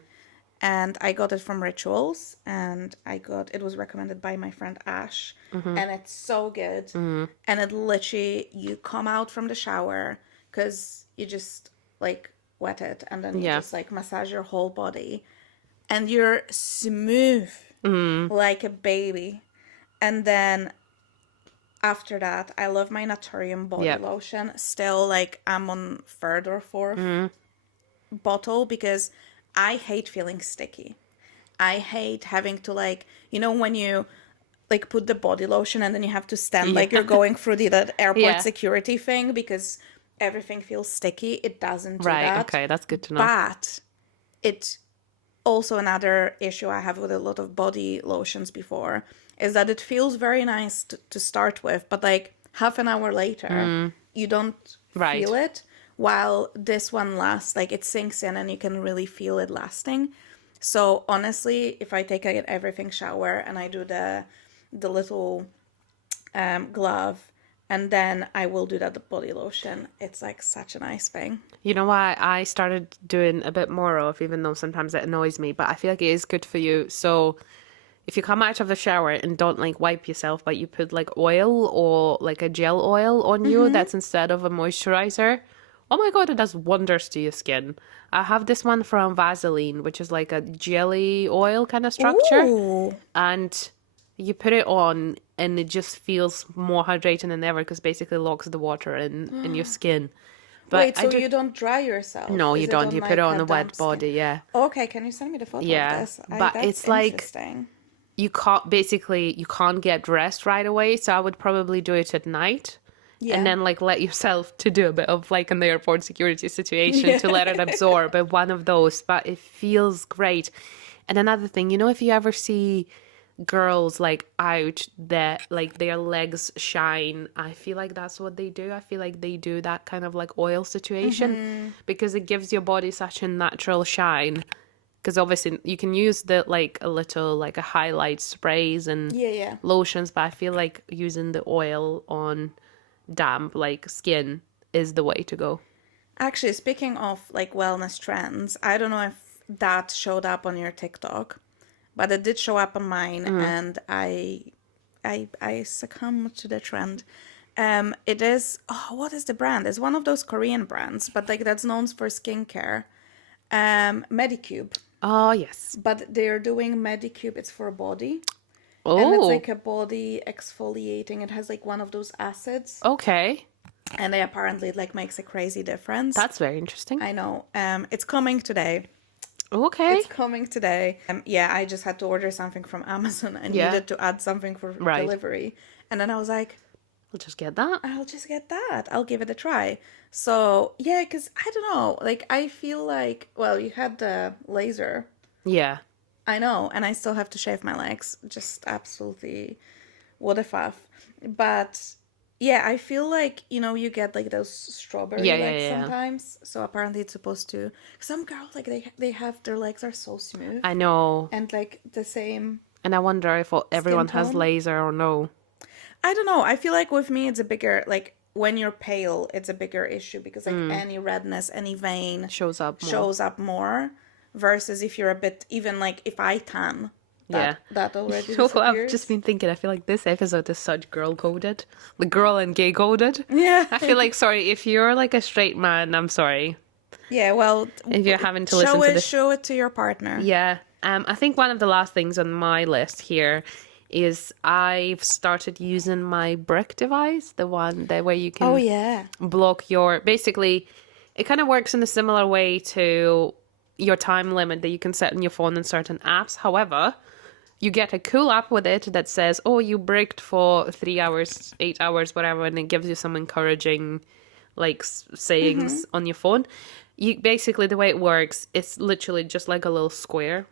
And I got it from Rituals, and it was recommended by my friend Ash, and it's so good. And it literally, you come out from the shower, because you just like wet it, and then you just like massage your whole body, and you're smooth like a baby. And then after that, I love my Naturium body lotion. Still, like I'm on 3rd or 4th bottle because I hate feeling sticky. I hate having to like, when you like put the body lotion and then you have to stand like you're going through that airport security thing because everything feels sticky. It doesn't do Right. that. Okay. That's good to know. But it also, another issue I have with a lot of body lotions before is that it feels very nice to start with, but like half an hour later, you don't Right. feel it. While this one lasts, like it sinks in and you can really feel it lasting. So honestly, if I take a everything shower and I do the little glove, and then I will do that body lotion, it's like such a nice thing. You know why I started doing a bit more of, even though sometimes it annoys me, but I feel like it is good for you. So if you come out of the shower and don't like wipe yourself, but you put like oil or like a gel oil on you, that's instead of a moisturizer. Oh my God, it does wonders to your skin. I have this one from Vaseline, which is like a jelly oil kind of structure. Ooh. And you put it on and it just feels more hydrating than ever because basically locks the water in your skin. But Wait, so you don't dry yourself? No, you Is it don't. on, You put like, it on a the wet damp skin? body, yeah. Okay, can you send me the photo Yeah, of this? but That's it's like- interesting. You can't get dressed right away, so I would probably do it at night. Yeah. And then like let yourself to do a bit of like an airport security situation to let it absorb at one of those, but it feels great. And another thing, if you ever see girls like out that like their legs shine, I feel like that's what they do. I feel like they do that kind of like oil situation because it gives your body such a natural shine. Because obviously you can use the like a little like a highlight sprays and Yeah. lotions, but I feel like using the oil on damp like skin is the way to go. Actually, speaking of like wellness trends, I don't know if that showed up on your TikTok, but it did show up on mine, and I succumbed to the trend. It is, what is the brand? It's one of those Korean brands, but like that's known for skincare. Medicube, Oh yes. but they're doing Medicube. It's for body, and it's Oh, like a body exfoliating. It has like one of those acids, okay. and they apparently it like makes a crazy difference. That's very interesting. I know. It's coming today. Okay. It's coming today. Yeah, I just had to order something from Amazon. I Yeah. needed to add something for Right. delivery. And then I was like, We'll just get that. I'll just get that. I'll give it a try. So, yeah, because I don't know. Like, I feel like, well, you had the laser. Yeah. I know. And I still have to shave my legs. Just absolutely what a faff. But yeah, I feel like, you get like those strawberry Yeah, legs yeah. sometimes. So apparently it's supposed to. Some girls, like, they have their legs are so smooth. I know. And like the same. And I wonder if everyone has tone? laser or no. I don't know. I feel like with me, it's a bigger, like, when you're pale, it's a bigger issue because, like, any redness, any vein Shows up more. shows up more. Versus if you're a bit, even like if I tan, that already So I've disappears. just been thinking, I feel like this episode is such girl coded. The girl and gay coded. Yeah. I feel like, sorry, if you're like a straight man, I'm sorry. Yeah, well, If you're having to listen to this. show it to your partner. Yeah. I think one of the last things on my list here is I've started using my brick device, the one that where you can Oh, yeah. block your, basically it kind of works in a similar way to your time limit that you can set on your phone in certain apps. However, you get a cool app with it that says, oh, you bricked for 3 hours, 8 hours, whatever, and it gives you some encouraging like sayings on your phone. You basically, the way it works, it's literally just like a little square.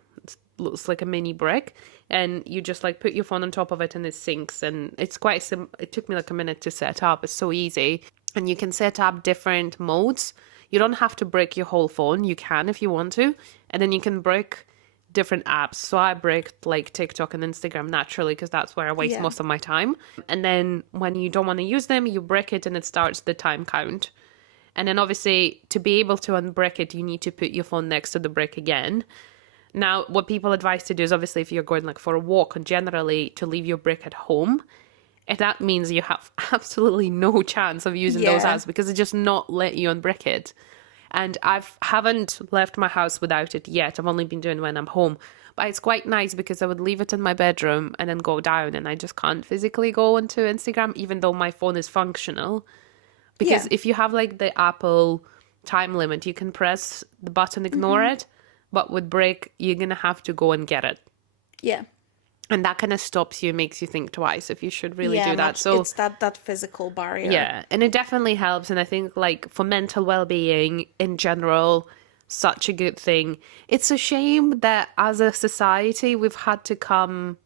It's like a mini brick, and you just like put your phone on top of it and it syncs, and it's quite it took me like a minute to set up. It's so easy, and you can set up different modes. You don't have to brick your whole phone. You can if you want to, and then you can brick different apps. So I bricked like TikTok and Instagram naturally because that's where I waste most of my time. And then when you don't want to use them, you brick it and it starts the time count. And then obviously to be able to unbrick it, you need to put your phone next to the brick again. Now, what people advise to do is obviously if you're going like for a walk and generally to leave your brick at home, and that means you have absolutely no chance of using those apps because it just not let you unbrick it. And haven't left my house without it yet. I've only been doing it when I'm home. But it's quite nice because I would leave it in my bedroom and then go down, and I just can't physically go into Instagram even though my phone is functional. Because if you have like the Apple time limit, you can press the button, ignore it. But with Brick, you're going to have to go and get it. Yeah. And that kind of stops you, makes you think twice if you should really Yeah, do that. much, So it's that physical barrier. yeah, and it definitely helps. And I think like for mental well-being in general, such a good thing. It's a shame that as a society we've had to come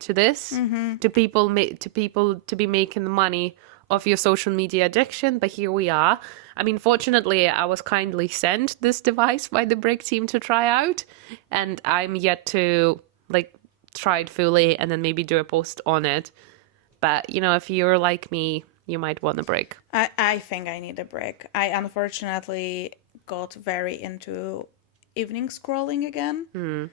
to this, to people to be making money off your social media addiction, but here we are. I mean, fortunately, I was kindly sent this device by the Brick team to try out, and I'm yet to like try it fully and then maybe do a post on it. But you know, if you're like me, you might want a break. I think I need a break. I unfortunately got very into evening scrolling again.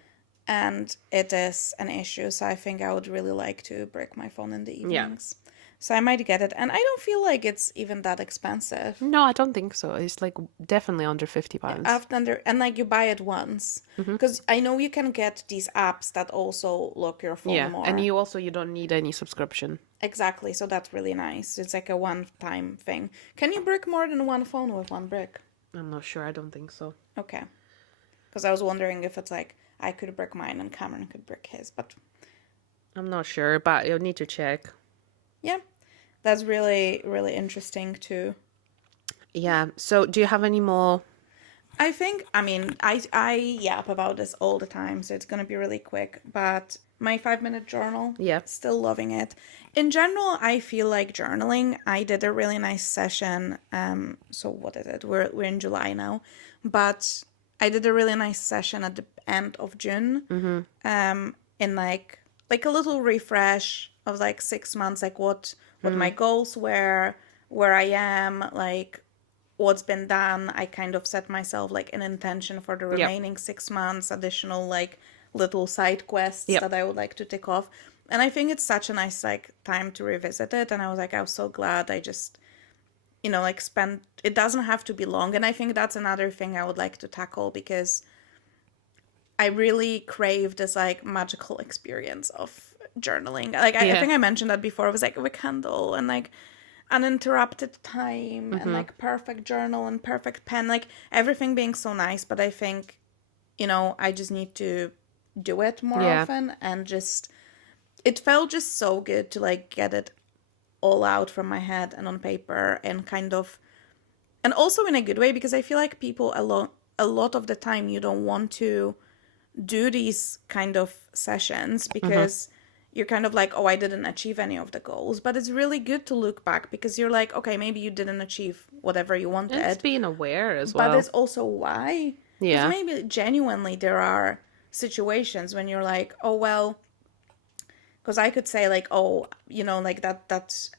And it is an issue. So I think I would really like to break my phone in the evenings. So I might get it. And I don't feel like it's even that expensive. No, I don't think so. It's like definitely under £50. And like you buy it once. Because I know you can get these apps that also lock your phone more. And you don't need any subscription. Exactly. So that's really nice. It's like a one-time thing. Can you brick more than one phone with one brick? I'm not sure. I don't think so. Okay. Because I was wondering if it's like I could brick mine and Cameron could brick his, but I'm not sure, but you'll need to check. Yeah, that's really, really interesting too. Yeah. So do you have any more? I mean, I yap about this all the time, so it's going to be really quick, but my 5-minute journal, still loving it. In general, I feel like journaling. I did a really nice session. So what is it? We're in July now, but I did a really nice session at the end of June. In like a little refresh of like 6 months, like what my goals were, where I am, like what's been done. I kind of set myself like an intention for the remaining 6 months, additional like little side quests that I would like to tick off. And I think it's such a nice like time to revisit it. And I was so glad I just, like spent, it doesn't have to be long. And I think that's another thing I would like to tackle, because I really crave this like magical experience of journaling. Like I think I mentioned that before. It was like a candle and like uninterrupted time and like perfect journal and perfect pen, like everything being so nice. But I think, I just need to do it more often, and just, it felt just so good to like get it all out from my head and on paper, and kind of, and also in a good way, because I feel like people a lot of the time you don't want to do these kind of sessions because you're kind of like, oh, I didn't achieve any of the goals. But it's really good to look back, because you're like, okay, maybe you didn't achieve whatever you wanted. And it's being aware as well. But it's also why. Yeah. Because maybe genuinely there are situations when you're like, oh, well, because I could say like, oh, like that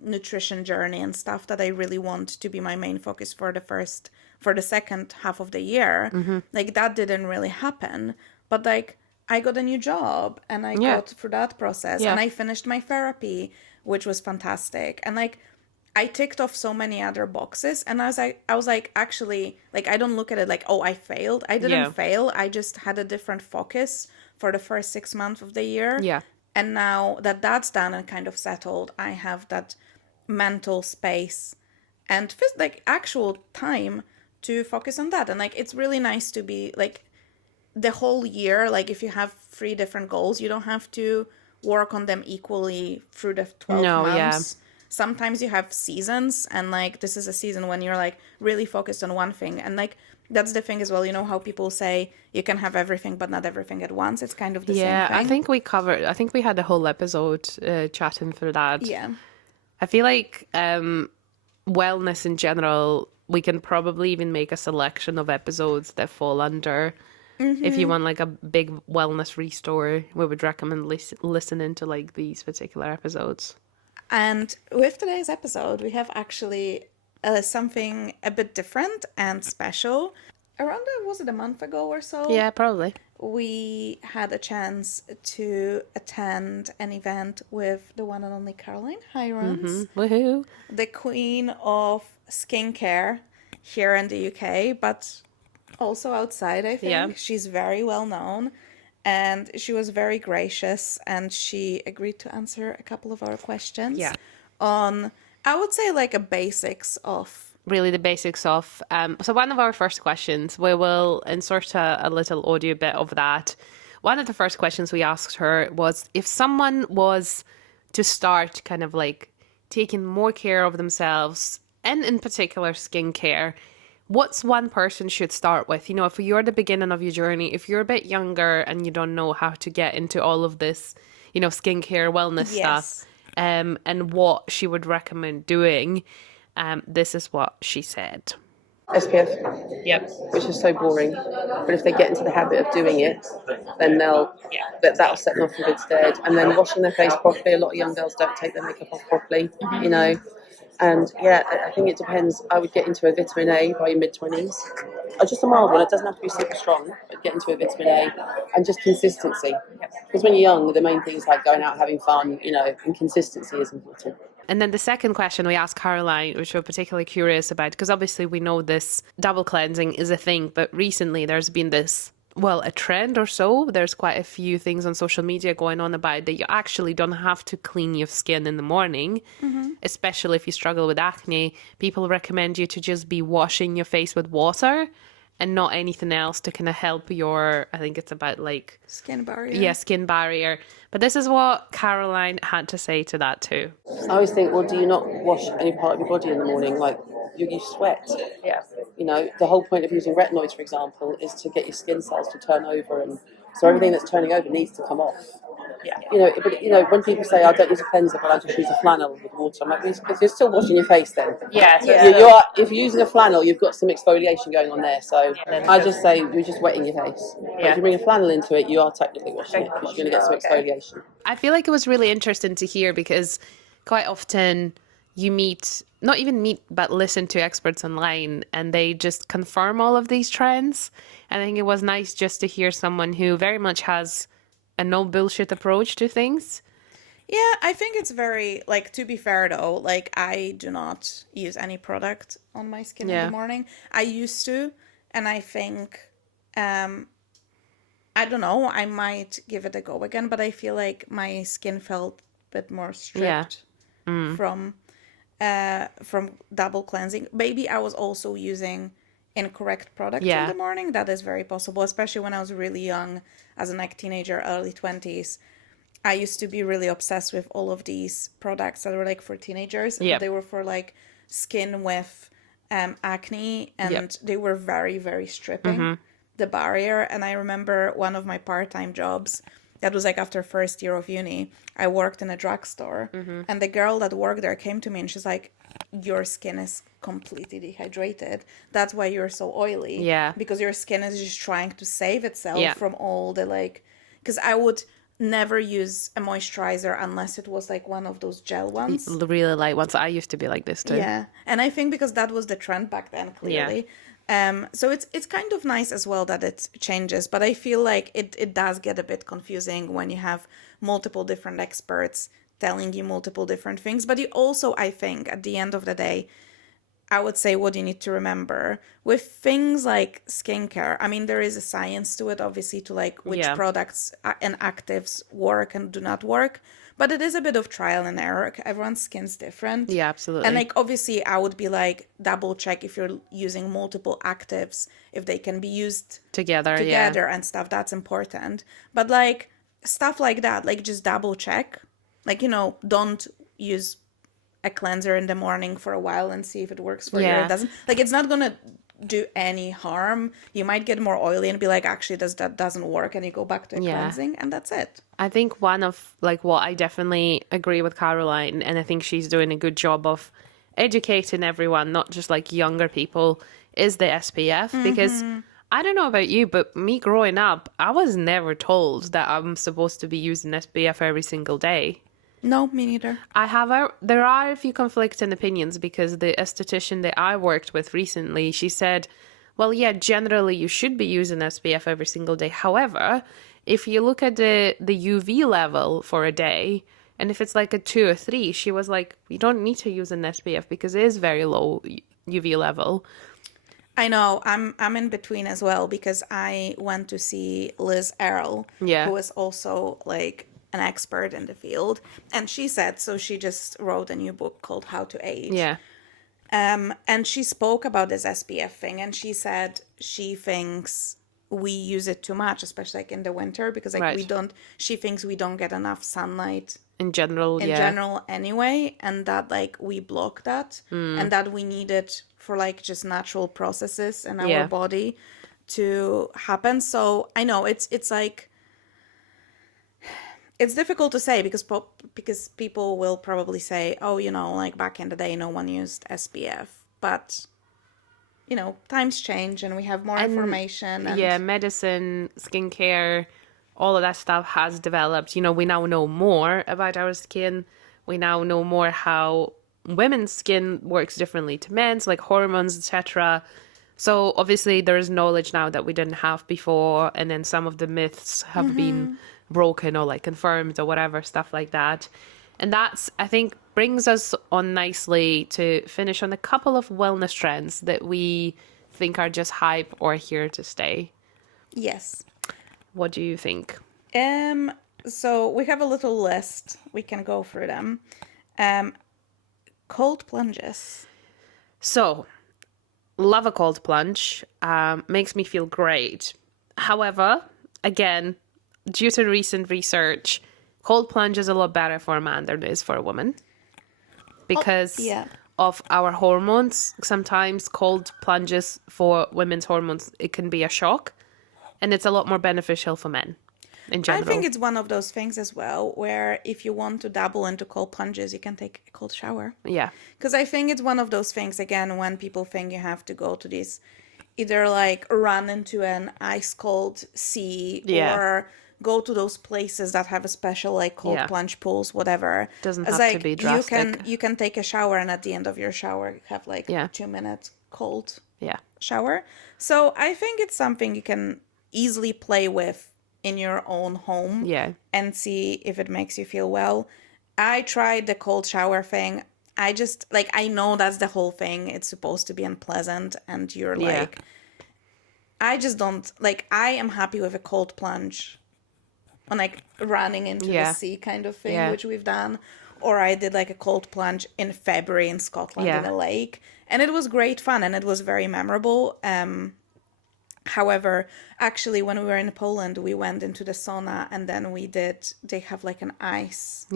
nutrition journey and stuff that I really want to be my main focus for the second half of the year. Like that didn't really happen. But like I got a new job and I got through that process and I finished my therapy, which was fantastic. And like I ticked off so many other boxes, and I was like, actually, like I don't look at it like, oh, I failed. I didn't fail. I just had a different focus for the first 6 months of the year. Yeah. And now that that's done and kind of settled, I have that mental space and like actual time to focus on that. And like, it's really nice to be like the whole year. Like if you have 3 different goals, you don't have to work on them equally through the 12 months. Sometimes you have seasons, and like this is a season when you're like really focused on one thing. And like that's the thing as well, how people say you can have everything but not everything at once. It's kind of the same thing. Yeah, I think we had a whole episode chatting through that. Yeah. I feel like wellness in general, we can probably even make a selection of episodes that fall under. If you want like a big wellness restore, we would recommend listening to like these particular episodes. And with today's episode, we have actually something a bit different and special. Around, was it a month ago or so? Yeah, probably. We had a chance to attend an event with the one and only Caroline Hirons. Woohoo! The queen of skincare here in the UK, but also outside, I think. Yeah. She's very well known. And she was very gracious, and she agreed to answer a couple of our questions on, I would say, like a basics of... Really the basics of... so one of our first questions, we will insert a little audio bit of that. one of the first questions we asked her was if someone was to start kind of like taking more care of themselves, and in particular skincare, what's one person should start with? You know, if you're at the beginning of your journey, if you're a bit younger and you don't know how to get into all of this, you know, skincare, wellness stuff, and what she would recommend doing, this is what she said. SPF, Yep. which is so boring. But if they get into the habit of doing it, then that'll set them off in good stead. And then washing their face properly. A lot of young girls don't take their makeup off properly, you know. And yeah, I think it depends. I would get into a vitamin A by your mid-20s. Just a mild one. It doesn't have to be super strong, but get into a vitamin A and just consistency. Because when you're young, the main thing is like going out having fun, you know, and consistency is important. And then the second question we asked Caroline, which we're particularly curious about, because obviously we know this double cleansing is a thing, but recently there's been this, well, a trend or so. There's quite a few things on social media going on about that you actually don't have to clean your skin in the morning, especially if you struggle with acne. People recommend you to just be washing your face with water and not anything else to kind of help your, I think it's about like... Skin barrier. Yeah, skin barrier. But this is what Caroline had to say to that too. I always think, well, do you not wash any part of your body in the morning? Like, you sweat. Yeah. You know, the whole point of using retinoids, for example, is to get your skin cells to turn over, and so everything that's turning over needs to come off. Yeah. You know, but you know, when people say, "I don't use a cleanser, but I just use a flannel with water," I'm like, if you're still washing your face, then you are. If you're using a flannel, you've got some exfoliation going on there. So I just say you're just wetting your face. But if you bring a flannel into it, you are technically washing it because you're going to get some exfoliation. I feel like it was really interesting to hear because quite often you not even meet, but listen to experts online and they just confirm all of these trends. I think it was nice just to hear someone who very much has a no bullshit approach to things. Yeah, I think it's very, like, to be fair though, like, I do not use any product on my skin in the morning. I used to, and I think, I don't know, I might give it a go again, but I feel like my skin felt a bit more stripped from double cleansing. Maybe I was also using incorrect products in the morning. That is very possible, especially when I was really young, as a teenager, early 20s. I used to be really obsessed with all of these products that were like for teenagers. Yep. They were for like skin with acne, and they were very, very stripping the barrier. And I remember one of my part-time jobs, that was like after first year of uni, I worked in a drugstore, and the girl that worked there came to me and she's like, your skin is completely dehydrated. That's why you're so oily. Yeah. Because your skin is just trying to save itself from all the like... Because I would never use a moisturizer unless it was like one of those gel ones. Really light ones. I used to be like this too. Yeah. And I think because that was the trend back then, clearly. So it's kind of nice as well that it changes. But I feel like it does get a bit confusing when you have multiple different experts telling you multiple different things. But you also, I think, at the end of the day, I would say what you need to remember with things like skincare. I mean, there is a science to it, obviously, to like which products and actives work and do not work. But it is a bit of trial and error. Everyone's skin's different. Yeah, absolutely. And like, obviously, I would be like, double check if you're using multiple actives, if they can be used together and stuff. That's important. But like stuff like that, like just double check. Like, you know, don't use a cleanser in the morning for a while and see if it works for you or it doesn't. Like, it's not gonna do any harm. You might get more oily and be like, actually, that doesn't work, and you go back to cleansing, and that's it. I think one of like what I definitely agree with Caroline, and I think she's doing a good job of educating everyone, not just like younger people, is the SPF. Because I don't know about you, but me growing up, I was never told that I'm supposed to be using SPF every single day. No, me neither. There are a few conflicting opinions because the esthetician that I worked with recently, she said, well, yeah, generally you should be using SPF every single day. However, if you look at the UV level for a day, and if it's like a 2 or 3, she was like, you don't need to use an SPF because it is very low UV level. I know. I'm in between as well because I went to see Liz Errol, who is also like an expert in the field, and she said, so she just wrote a new book called How to Age. Yeah. And she spoke about this SPF thing, and she said she thinks we use it too much, especially like in the winter, because like she thinks we don't get enough sunlight in general anyway, and that like we block that, and that we need it for like just natural processes in our body to happen. So I know it's like, it's difficult to say because people will probably say, oh, you know, like back in the day no one used SPF, but you know, times change and we have more information. And medicine, skincare, all of that stuff has developed. You know, we now know more about our skin. We now know more how women's skin works differently to men's, like hormones, etc. So obviously there is knowledge now that we didn't have before, and then some of the myths have been broken or like confirmed or whatever, stuff like that. And that's, I think, brings us on nicely to finish on a couple of wellness trends that we think are just hype or here to stay. Yes. What do you think? So we have a little list. We can go through them. Cold plunges. So, love a cold plunge. Makes me feel great. However, again, due to recent research, cold plunge is a lot better for a man than it is for a woman because of our hormones. Sometimes cold plunges for women's hormones, it can be a shock, and it's a lot more beneficial for men in general. I think it's one of those things as well where if you want to dabble into cold plunges, you can take a cold shower. Yeah. Because I think it's one of those things, again, when people think you have to go to this, either like run into an ice cold sea or go to those places that have a special like cold plunge pools, whatever. Doesn't It's have like to be drastic. you can take a shower, and at the end of your shower have like 2 minute cold shower. So I think it's something you can easily play with in your own home and see if it makes you feel well. I tried the cold shower thing. I just like, I know that's the whole thing. It's supposed to be unpleasant, and you're like, I just don't like, I am happy with a cold plunge on like running into the sea kind of thing, which we've done. Or I did like a cold plunge in February in Scotland in a lake, and it was great fun and it was very memorable. However, actually, when we were in Poland, we went into the sauna, and then they have like an ice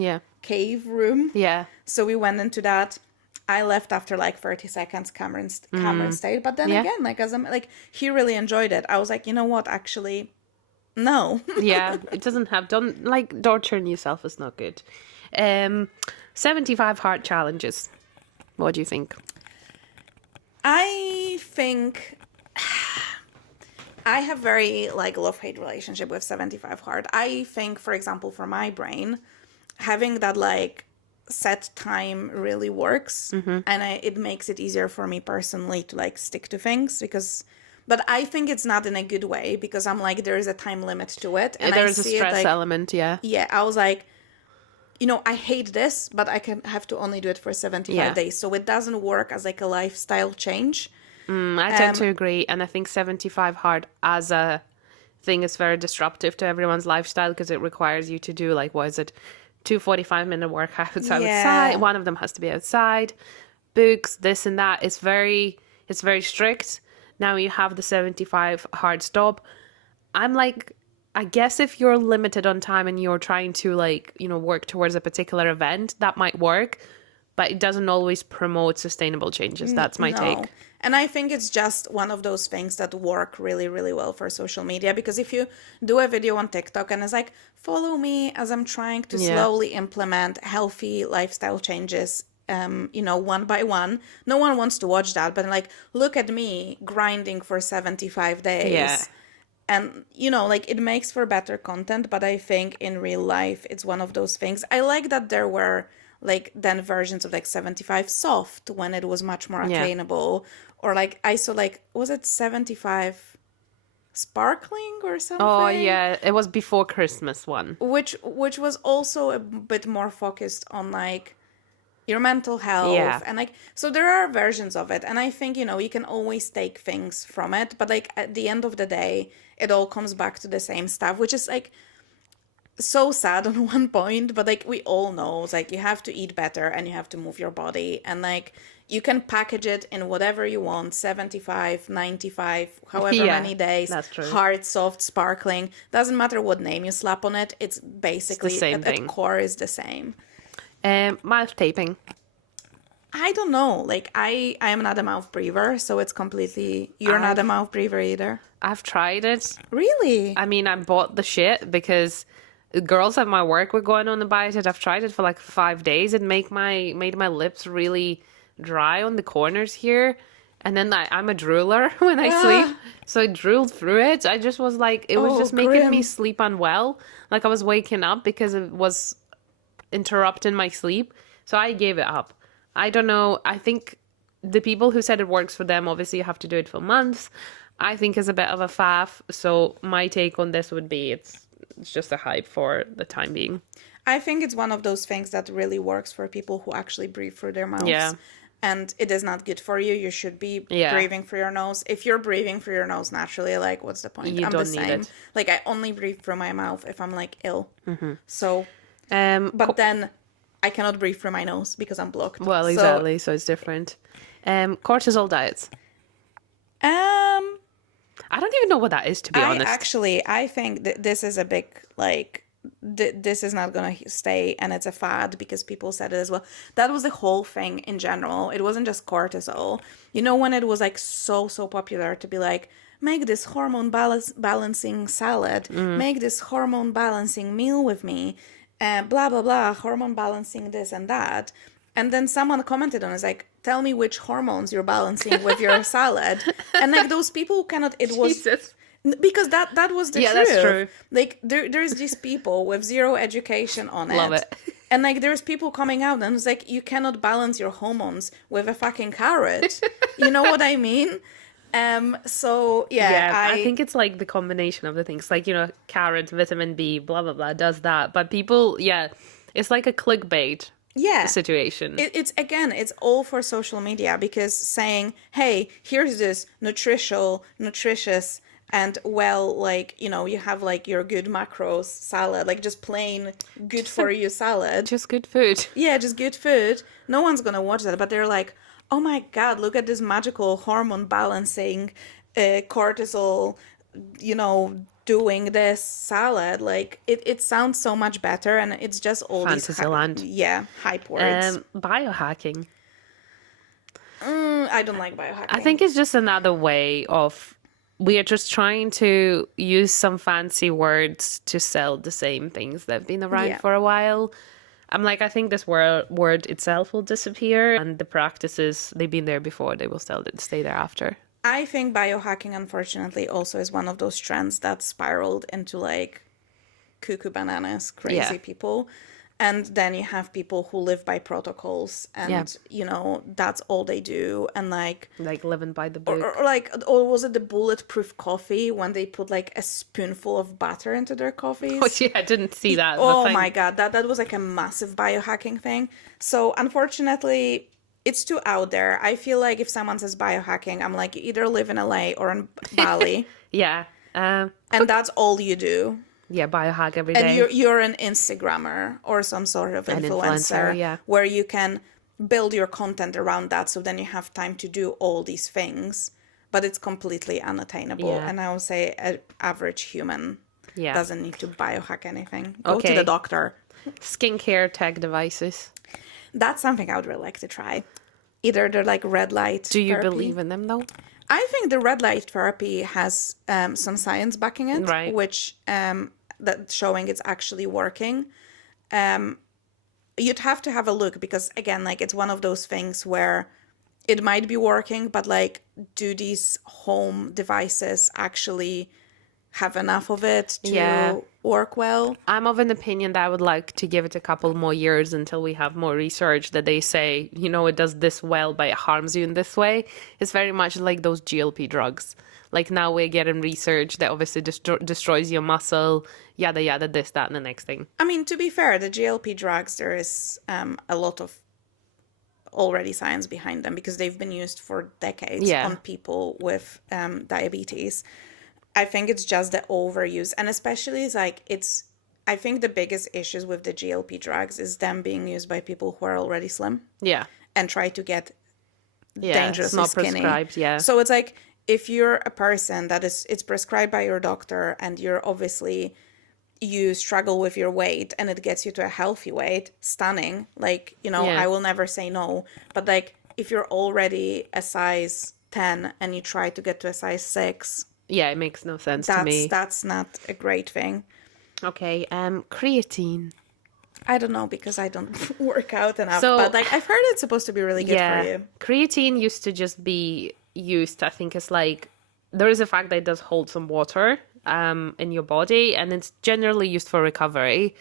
cave room. Yeah. So we went into that. I left after like 30 seconds. Cameron stayed. But then again, like as I'm like, he really enjoyed it. I was like, you know what, actually, no. It doesn't have, don't torturing yourself is not good. 75 hard challenges. What do you think? I think I have very like love-hate relationship with 75 hard. I think, for example, for my brain, having that like set time really works, and it makes it easier for me personally to like stick to things but I think it's not in a good way, because I'm like, there is a time limit to it, and there's a stress element. I was like, you know, I hate this, but I can have to only do it for 75 days, so it doesn't work as like a lifestyle change. I tend to agree, and I think 75 hard as a thing is very disruptive to everyone's lifestyle, because it requires you to do like, what is it, 2 45-minute workouts outside. One of them has to be outside, books, this and that. It's very strict. Now you have the 75 hard stop. I'm like, I guess if you're limited on time and you're trying to like, you know, work towards a particular event, that might work, but it doesn't always promote sustainable changes. That's my take. And I think it's just one of those things that work really, really well for social media, because if you do a video on TikTok and it's like, follow me as I'm trying to slowly implement healthy lifestyle changes, you know, one by one, no one wants to watch that. But like, look at me grinding for 75 days. Yeah. And, you know, like, it makes for better content. But I think in real life, it's one of those things. I like that there were like then versions of like 75 soft when it was much more attainable. Or like, I saw like, was it 75 sparkling or something? Oh yeah, it was before Christmas one. Which was also a bit more focused on like your mental health. And like, so there are versions of it. And I think, you know, you can always take things from it. But like at the end of the day, it all comes back to the same stuff, which is like so sad on one point, but like we all know, it's like you have to eat better and you have to move your body, and like you can package it in whatever you want, 75, 95, however Yeah, many days, that's true. hard, soft, sparkling. Doesn't matter what name you slap on it. It's basically, same at thing. core, is the same. Mouth taping. I don't know. Like, I am not a mouth breather, so it's completely... You're not a mouth breather either? I've tried it. Really? I mean, I bought the shit because the girls at my work were going on about it. I've tried it for like 5 days. It made my lips really dry on the corners here. And then I'm a drooler when I sleep. So I drooled through it. I just was like, it was just making me sleep unwell. Like I was waking up because it was interrupting my sleep. So I gave it up. I don't know. I think the people who said it works for them, obviously you have to do it for months. I think is a bit of a faff. So my take on this would be it's just a hype for the time being. I think it's one of those things that really works for people who actually breathe through their mouths. Yeah. And it is not good for you. You should be breathing through your nose. If you're breathing through your nose naturally, like, what's the point? You I'm don't the need same. it. Like, I only breathe through my mouth if I'm, like, ill. Mm-hmm. So, but then I cannot breathe through my nose because I'm blocked. Well, exactly. So it's different. Cortisol diets. I don't even know what that is, to be honest. I think that this is a big, like, this is not going to stay, and it's a fad because people said it as well. That was the whole thing in general. It wasn't just cortisol. You know, when it was, like, so popular to be like, make this hormone balancing salad, make this hormone balancing meal with me, blah, blah, blah, hormone balancing this and that. And then someone commented on it, like, tell me which hormones you're balancing with your salad. And, like, those people cannot, it was... Jesus. Because that was the truth. Yeah, that's true. Like, there's these people with zero education on it. Love it. And, like, there's people coming out and it's like, you cannot balance your hormones with a fucking carrot. You know what I mean? So, yeah. I think it's, like, the combination of the things. Like, you know, carrots, vitamin B, blah, blah, blah, does that. But people, it's like a clickbait situation. It's all for social media because saying, hey, here's this nutritious and like, you know, you have like your good macros salad, like just plain good for you salad. Just good food. Yeah, just good food. No one's gonna watch that, but they're like, oh my God, look at this magical hormone balancing cortisol, you know, doing this salad. Like it sounds so much better, and it's just all Fantasyland. Hype words. Biohacking. I don't like biohacking. I think it's just another way of we are just trying to use some fancy words to sell the same things that have been around for a while. I'm like, I think this word itself will disappear, and the practices, they've been there before, they will still stay there after. I think biohacking, unfortunately, also is one of those trends that spiraled into like cuckoo bananas, crazy people. And then you have people who live by protocols and, you know, that's all they do. And like living by the book. Or was it the bulletproof coffee when they put like a spoonful of butter into their coffees? Oh, yeah, I didn't see that. Oh my God, that was like a massive biohacking thing. So unfortunately, it's too out there. I feel like if someone says biohacking, I'm like, you either live in LA or in Bali. And that's all you do. Yeah, biohack every day. And you're an Instagrammer or some sort of influencer where you can build your content around that. So then you have time to do all these things, but it's completely unattainable. Yeah. And I would say an average human doesn't need to biohack anything. Go to the doctor. Skincare tech devices. That's something I would really like to try. Either they're like red light Do you therapy. believe in them though? I think the red light therapy has some science backing it, right? Which that's showing it's actually working. You'd have to have a look because again, like it's one of those things where it might be working, but like, do these home devices actually have enough of it to work well? I'm of an opinion that I would like to give it a couple more years until we have more research that they say, you know, it does this well, but it harms you in this way. It's very much like those GLP drugs. Like now we're getting research that obviously destroys your muscle, yada, yada, this, that, and the next thing. I mean, to be fair, the GLP drugs, there is a lot of already science behind them because they've been used for decades on people with diabetes. I think it's just the overuse, and especially I think the biggest issues with the GLP drugs is them being used by people who are already slim. Yeah. And try to get Yeah, it's dangerously not skinny. prescribed, yeah. So it's like, if you're a person that it's prescribed by your doctor, and you're obviously, you struggle with your weight and it gets you to a healthy weight, stunning. Like, you know, Yeah. I will never say no. But like, if you're already a size 10 and you try to get to a size 6, Yeah, it makes no sense to me. that's not a great thing. Okay, creatine. I don't know, because I don't work out enough. So- but like, I've heard it's supposed to be really good for you. Creatine used to just be used, I think, as like, there is a fact that it does hold some water in your body, and it's generally used for recovery.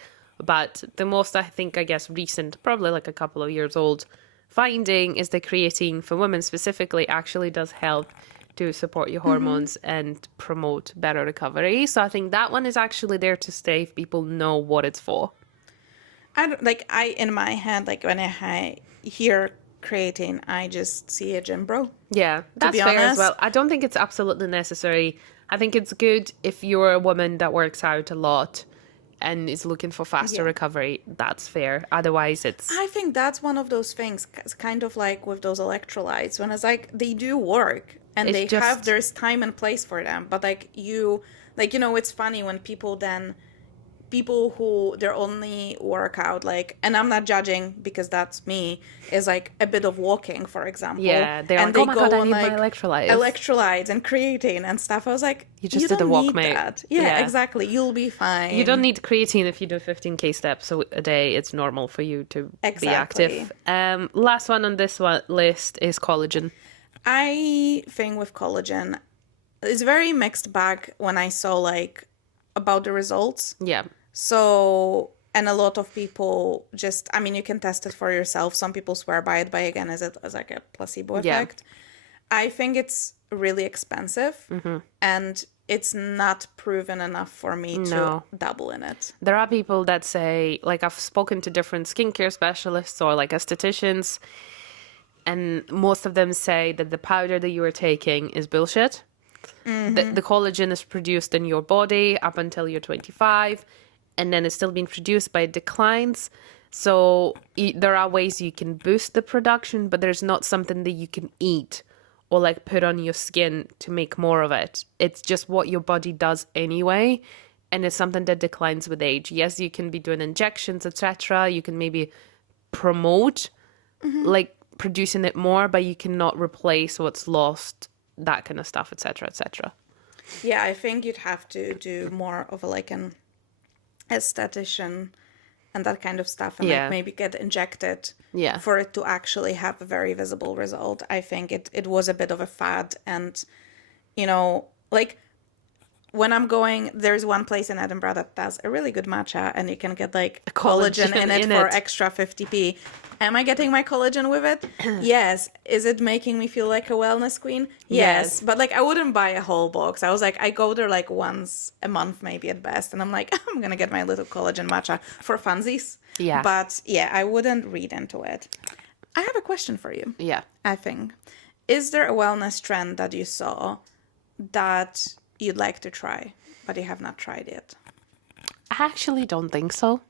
But the most, I think, I guess, recent, probably like a couple of years old, finding is that creatine for women specifically actually does help to support your hormones and promote better recovery. So I think that one is actually there to stay if people know what it's for. In my head, like, when I hear creatine, I just see a gym bro. Yeah, that's be fair as honest. well. I don't think it's absolutely necessary. I think it's good if you're a woman that works out a lot and is looking for faster recovery. That's fair. Otherwise, it's... I think that's one of those things, kind of like with those electrolytes, when it's like, they do work, and It's there's time and place for them. But like, it's funny when people who their only workout, like, and I'm not judging because that's me, is like a bit of walking, for example. Yeah, they're and like, oh my go God, I on need my like electrolytes. electrolytes and creatine and stuff. I was like, You just did don't a walk, need mate. that. Yeah, Yeah. exactly. You'll be fine. You don't need creatine if you do 15k steps a day. It's normal for you to be Exactly. active. Last one on this list is collagen. I think with collagen, it's very mixed bag when I saw like about the results. Yeah. So, and a lot of people just, I mean, you can test it for yourself. Some people swear by it, but again, is it as like a placebo Yeah. effect? I think it's really expensive, and it's not proven enough for me to dabble in it. There are people that say, like, I've spoken to different skincare specialists or like estheticians, and most of them say that the powder that you are taking is bullshit. The collagen is produced in your body up until you're 25, and then it's still being produced, but it declines. So there are ways you can boost the production, but there's not something that you can eat or like put on your skin to make more of it. It's just what your body does anyway, and it's something that declines with age. Yes, you can be doing injections, etc. You can maybe promote like producing it more, but you cannot replace what's lost, that kind of stuff, etc., etc. Yeah, I think you'd have to do more of an esthetician and that kind of stuff, and like maybe get injected for it to actually have a very visible result. I think it was a bit of a fad, and like, when I'm going, there's one place in Edinburgh that does a really good matcha, and you can get like collagen in it for extra 50p. Am I getting my collagen with it? Yes. Is it making me feel like a wellness queen? Yes. But like, I wouldn't buy a whole box. I was like, I go there like once a month, maybe at best, and I'm like, I'm gonna get my little collagen matcha for funsies. Yeah. But yeah, I wouldn't read into it. I have a question for you. Yeah. I think, is there a wellness trend that you saw that you'd like to try, but you have not tried yet? I actually don't think so.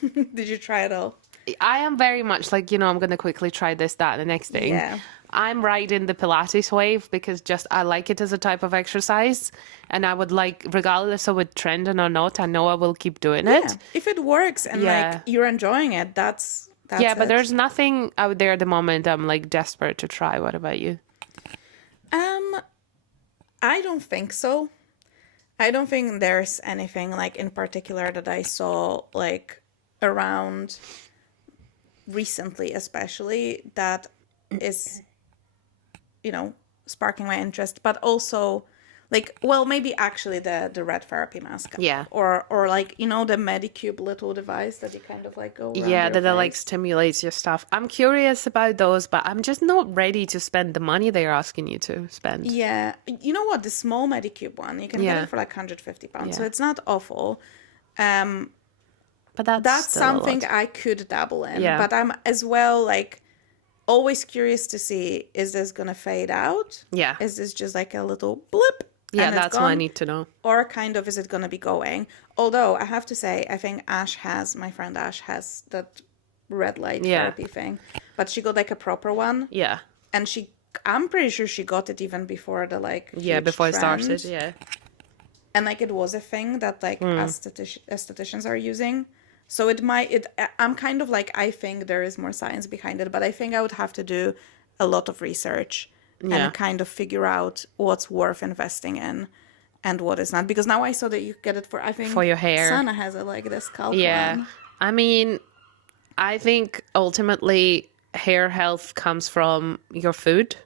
Did you try it all? I am very much like, I'm going to quickly try this, that, and the next thing. Yeah. I'm riding the Pilates wave because just I like it as a type of exercise. And I would like, regardless of it trending or not, I know I will keep doing it. If it works and like you're enjoying it, that's yeah, but it. there's nothing out there at the moment I'm like desperate to try. What about you? I don't think so. I don't think there's anything like in particular that I saw like around recently, especially, that is, sparking my interest. But also, like, well, maybe actually the red therapy mask. Yeah. Or like, the Medicube little device that you kind of like go around Yeah, your that like face. stimulates your stuff. I'm curious about those, but I'm just not ready to spend the money they're asking you to spend. Yeah. You know what? The small Medicube one, you can get it for like £150. So it's not awful. But That's still a lot. something I could dabble in. Yeah. But I'm as well like always curious to see, is this gonna fade out? Yeah. Is this just like a little blip? Yeah, and it's that's what I gone? need to know. Or kind of, is it gonna be going? Although I have to say, I think my friend Ash has that red light therapy thing. But she got like a proper one. Yeah. And she I'm pretty sure she got it even before the huge before it trend. started, yeah. And it was a thing that aestheticians are using. So I'm kind of I think there is more science behind it, but I think I would have to do a lot of research and kind of figure out what's worth investing in and what is not. Because now I saw that you get it for your hair. Sana has it the scalp one. I mean, I think ultimately hair health comes from your food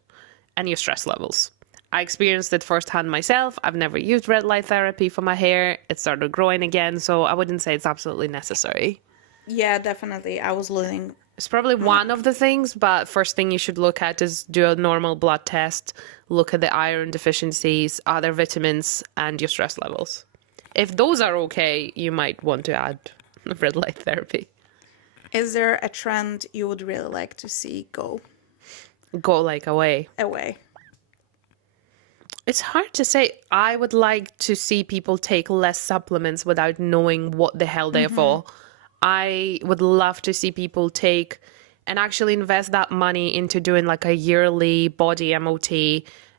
and your stress levels. I experienced it firsthand myself. I've never used red light therapy for my hair. It started growing again, so I wouldn't say it's absolutely necessary. Yeah, definitely. I was losing. It's probably one of the things, but first thing you should look at is do a normal blood test, look at the iron deficiencies, other vitamins, and your stress levels. If those are okay, you might want to add red light therapy. Is there a trend you would really like to see go away? Away. It's hard to say. I would like to see people take less supplements without knowing what the hell they're for. I would love to see people take and actually invest that money into doing a yearly body MOT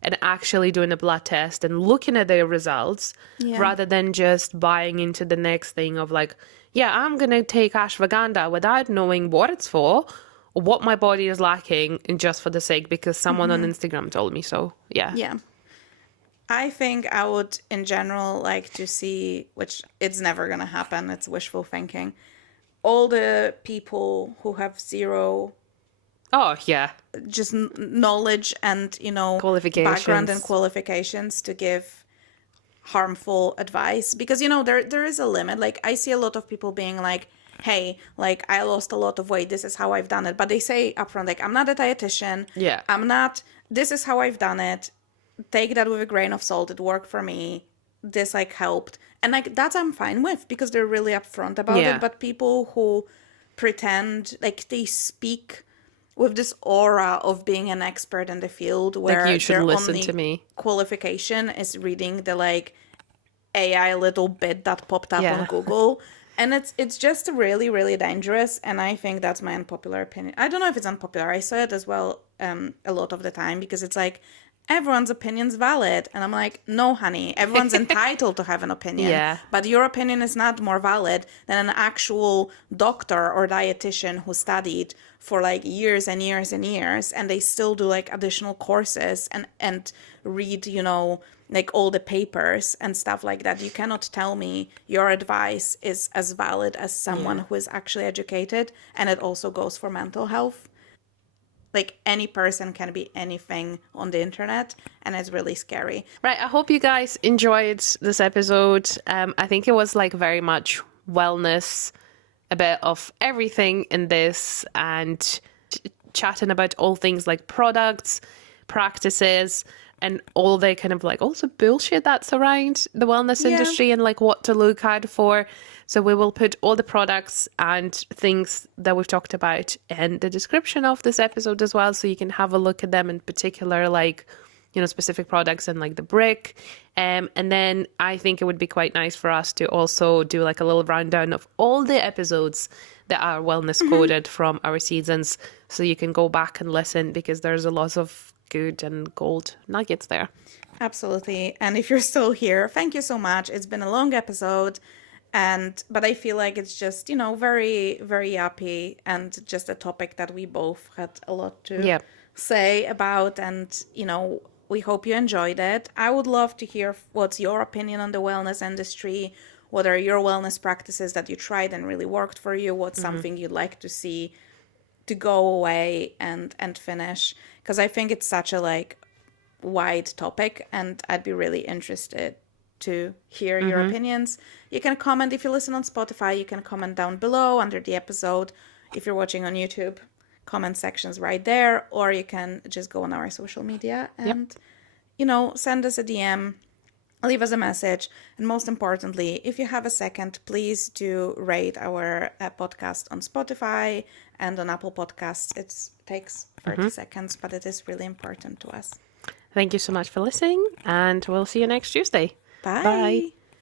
and actually doing a blood test and looking at their results rather than just buying into the next thing of I'm going to take ashwagandha without knowing what it's for or what my body is lacking and just for the sake because someone on Instagram told me so. Yeah. Yeah. I think I would, in general, like to see, which it's never going to happen, it's wishful thinking, all the people who have zero just knowledge and, background and qualifications to give harmful advice. Because, there is a limit. I see a lot of people being hey, I lost a lot of weight. This is how I've done it. But they say upfront, I'm not a dietitian. Yeah. This is how I've done it. Take that with a grain of salt. It worked for me. This helped. And that I'm fine with because they're really upfront about it. But people who pretend they speak with this aura of being an expert in the field where you should their listen only to me. qualification is reading the AI little bit that popped up on Google. And it's just really, really dangerous. And I think that's my unpopular opinion. I don't know if it's unpopular. I say it as well a lot of the time because it's everyone's opinion's valid. And I'm no, honey, everyone's entitled to have an opinion. Yeah. But your opinion is not more valid than an actual doctor or dietitian who studied for years and years and years. And they still do additional courses and read, all the papers and stuff like that. You cannot tell me your advice is as valid as someone who is actually educated. And it also goes for mental health. Any person can be anything on the internet, and it's really scary. Right, I hope you guys enjoyed this episode. I think it was very much wellness, a bit of everything in this, and chatting about all things products, practices, and all the kind of also bullshit that's around the wellness industry and what to look out for. So we will put all the products and things that we've talked about in the description of this episode as well. So you can have a look at them, in particular, specific products and the brick. And then I think it would be quite nice for us to also do a little rundown of all the episodes that are wellness coded from our seasons. So you can go back and listen because there's a lot of good and gold nuggets there. Absolutely. And if you're still here, thank you so much. It's been a long episode. But I feel it's just, very, very yappy and just a topic that we both had a lot to say about. And, we hope you enjoyed it. I would love to hear what's your opinion on the wellness industry. What are your wellness practices that you tried and really worked for you? What's something you'd like to see to go away and finish? Because I think it's such a wide topic and I'd be really interested to hear your opinions. You can comment if you listen on Spotify. You can comment down below under the episode. If you're watching on YouTube, comment sections right there, or you can just go on our social media and send us a DM, leave us a message, and most importantly, if you have a second, please do rate our podcast on Spotify and on Apple Podcasts. It takes 30 seconds, but it is really important to us. Thank you so much for listening, and we'll see you next Tuesday. Bye. Bye.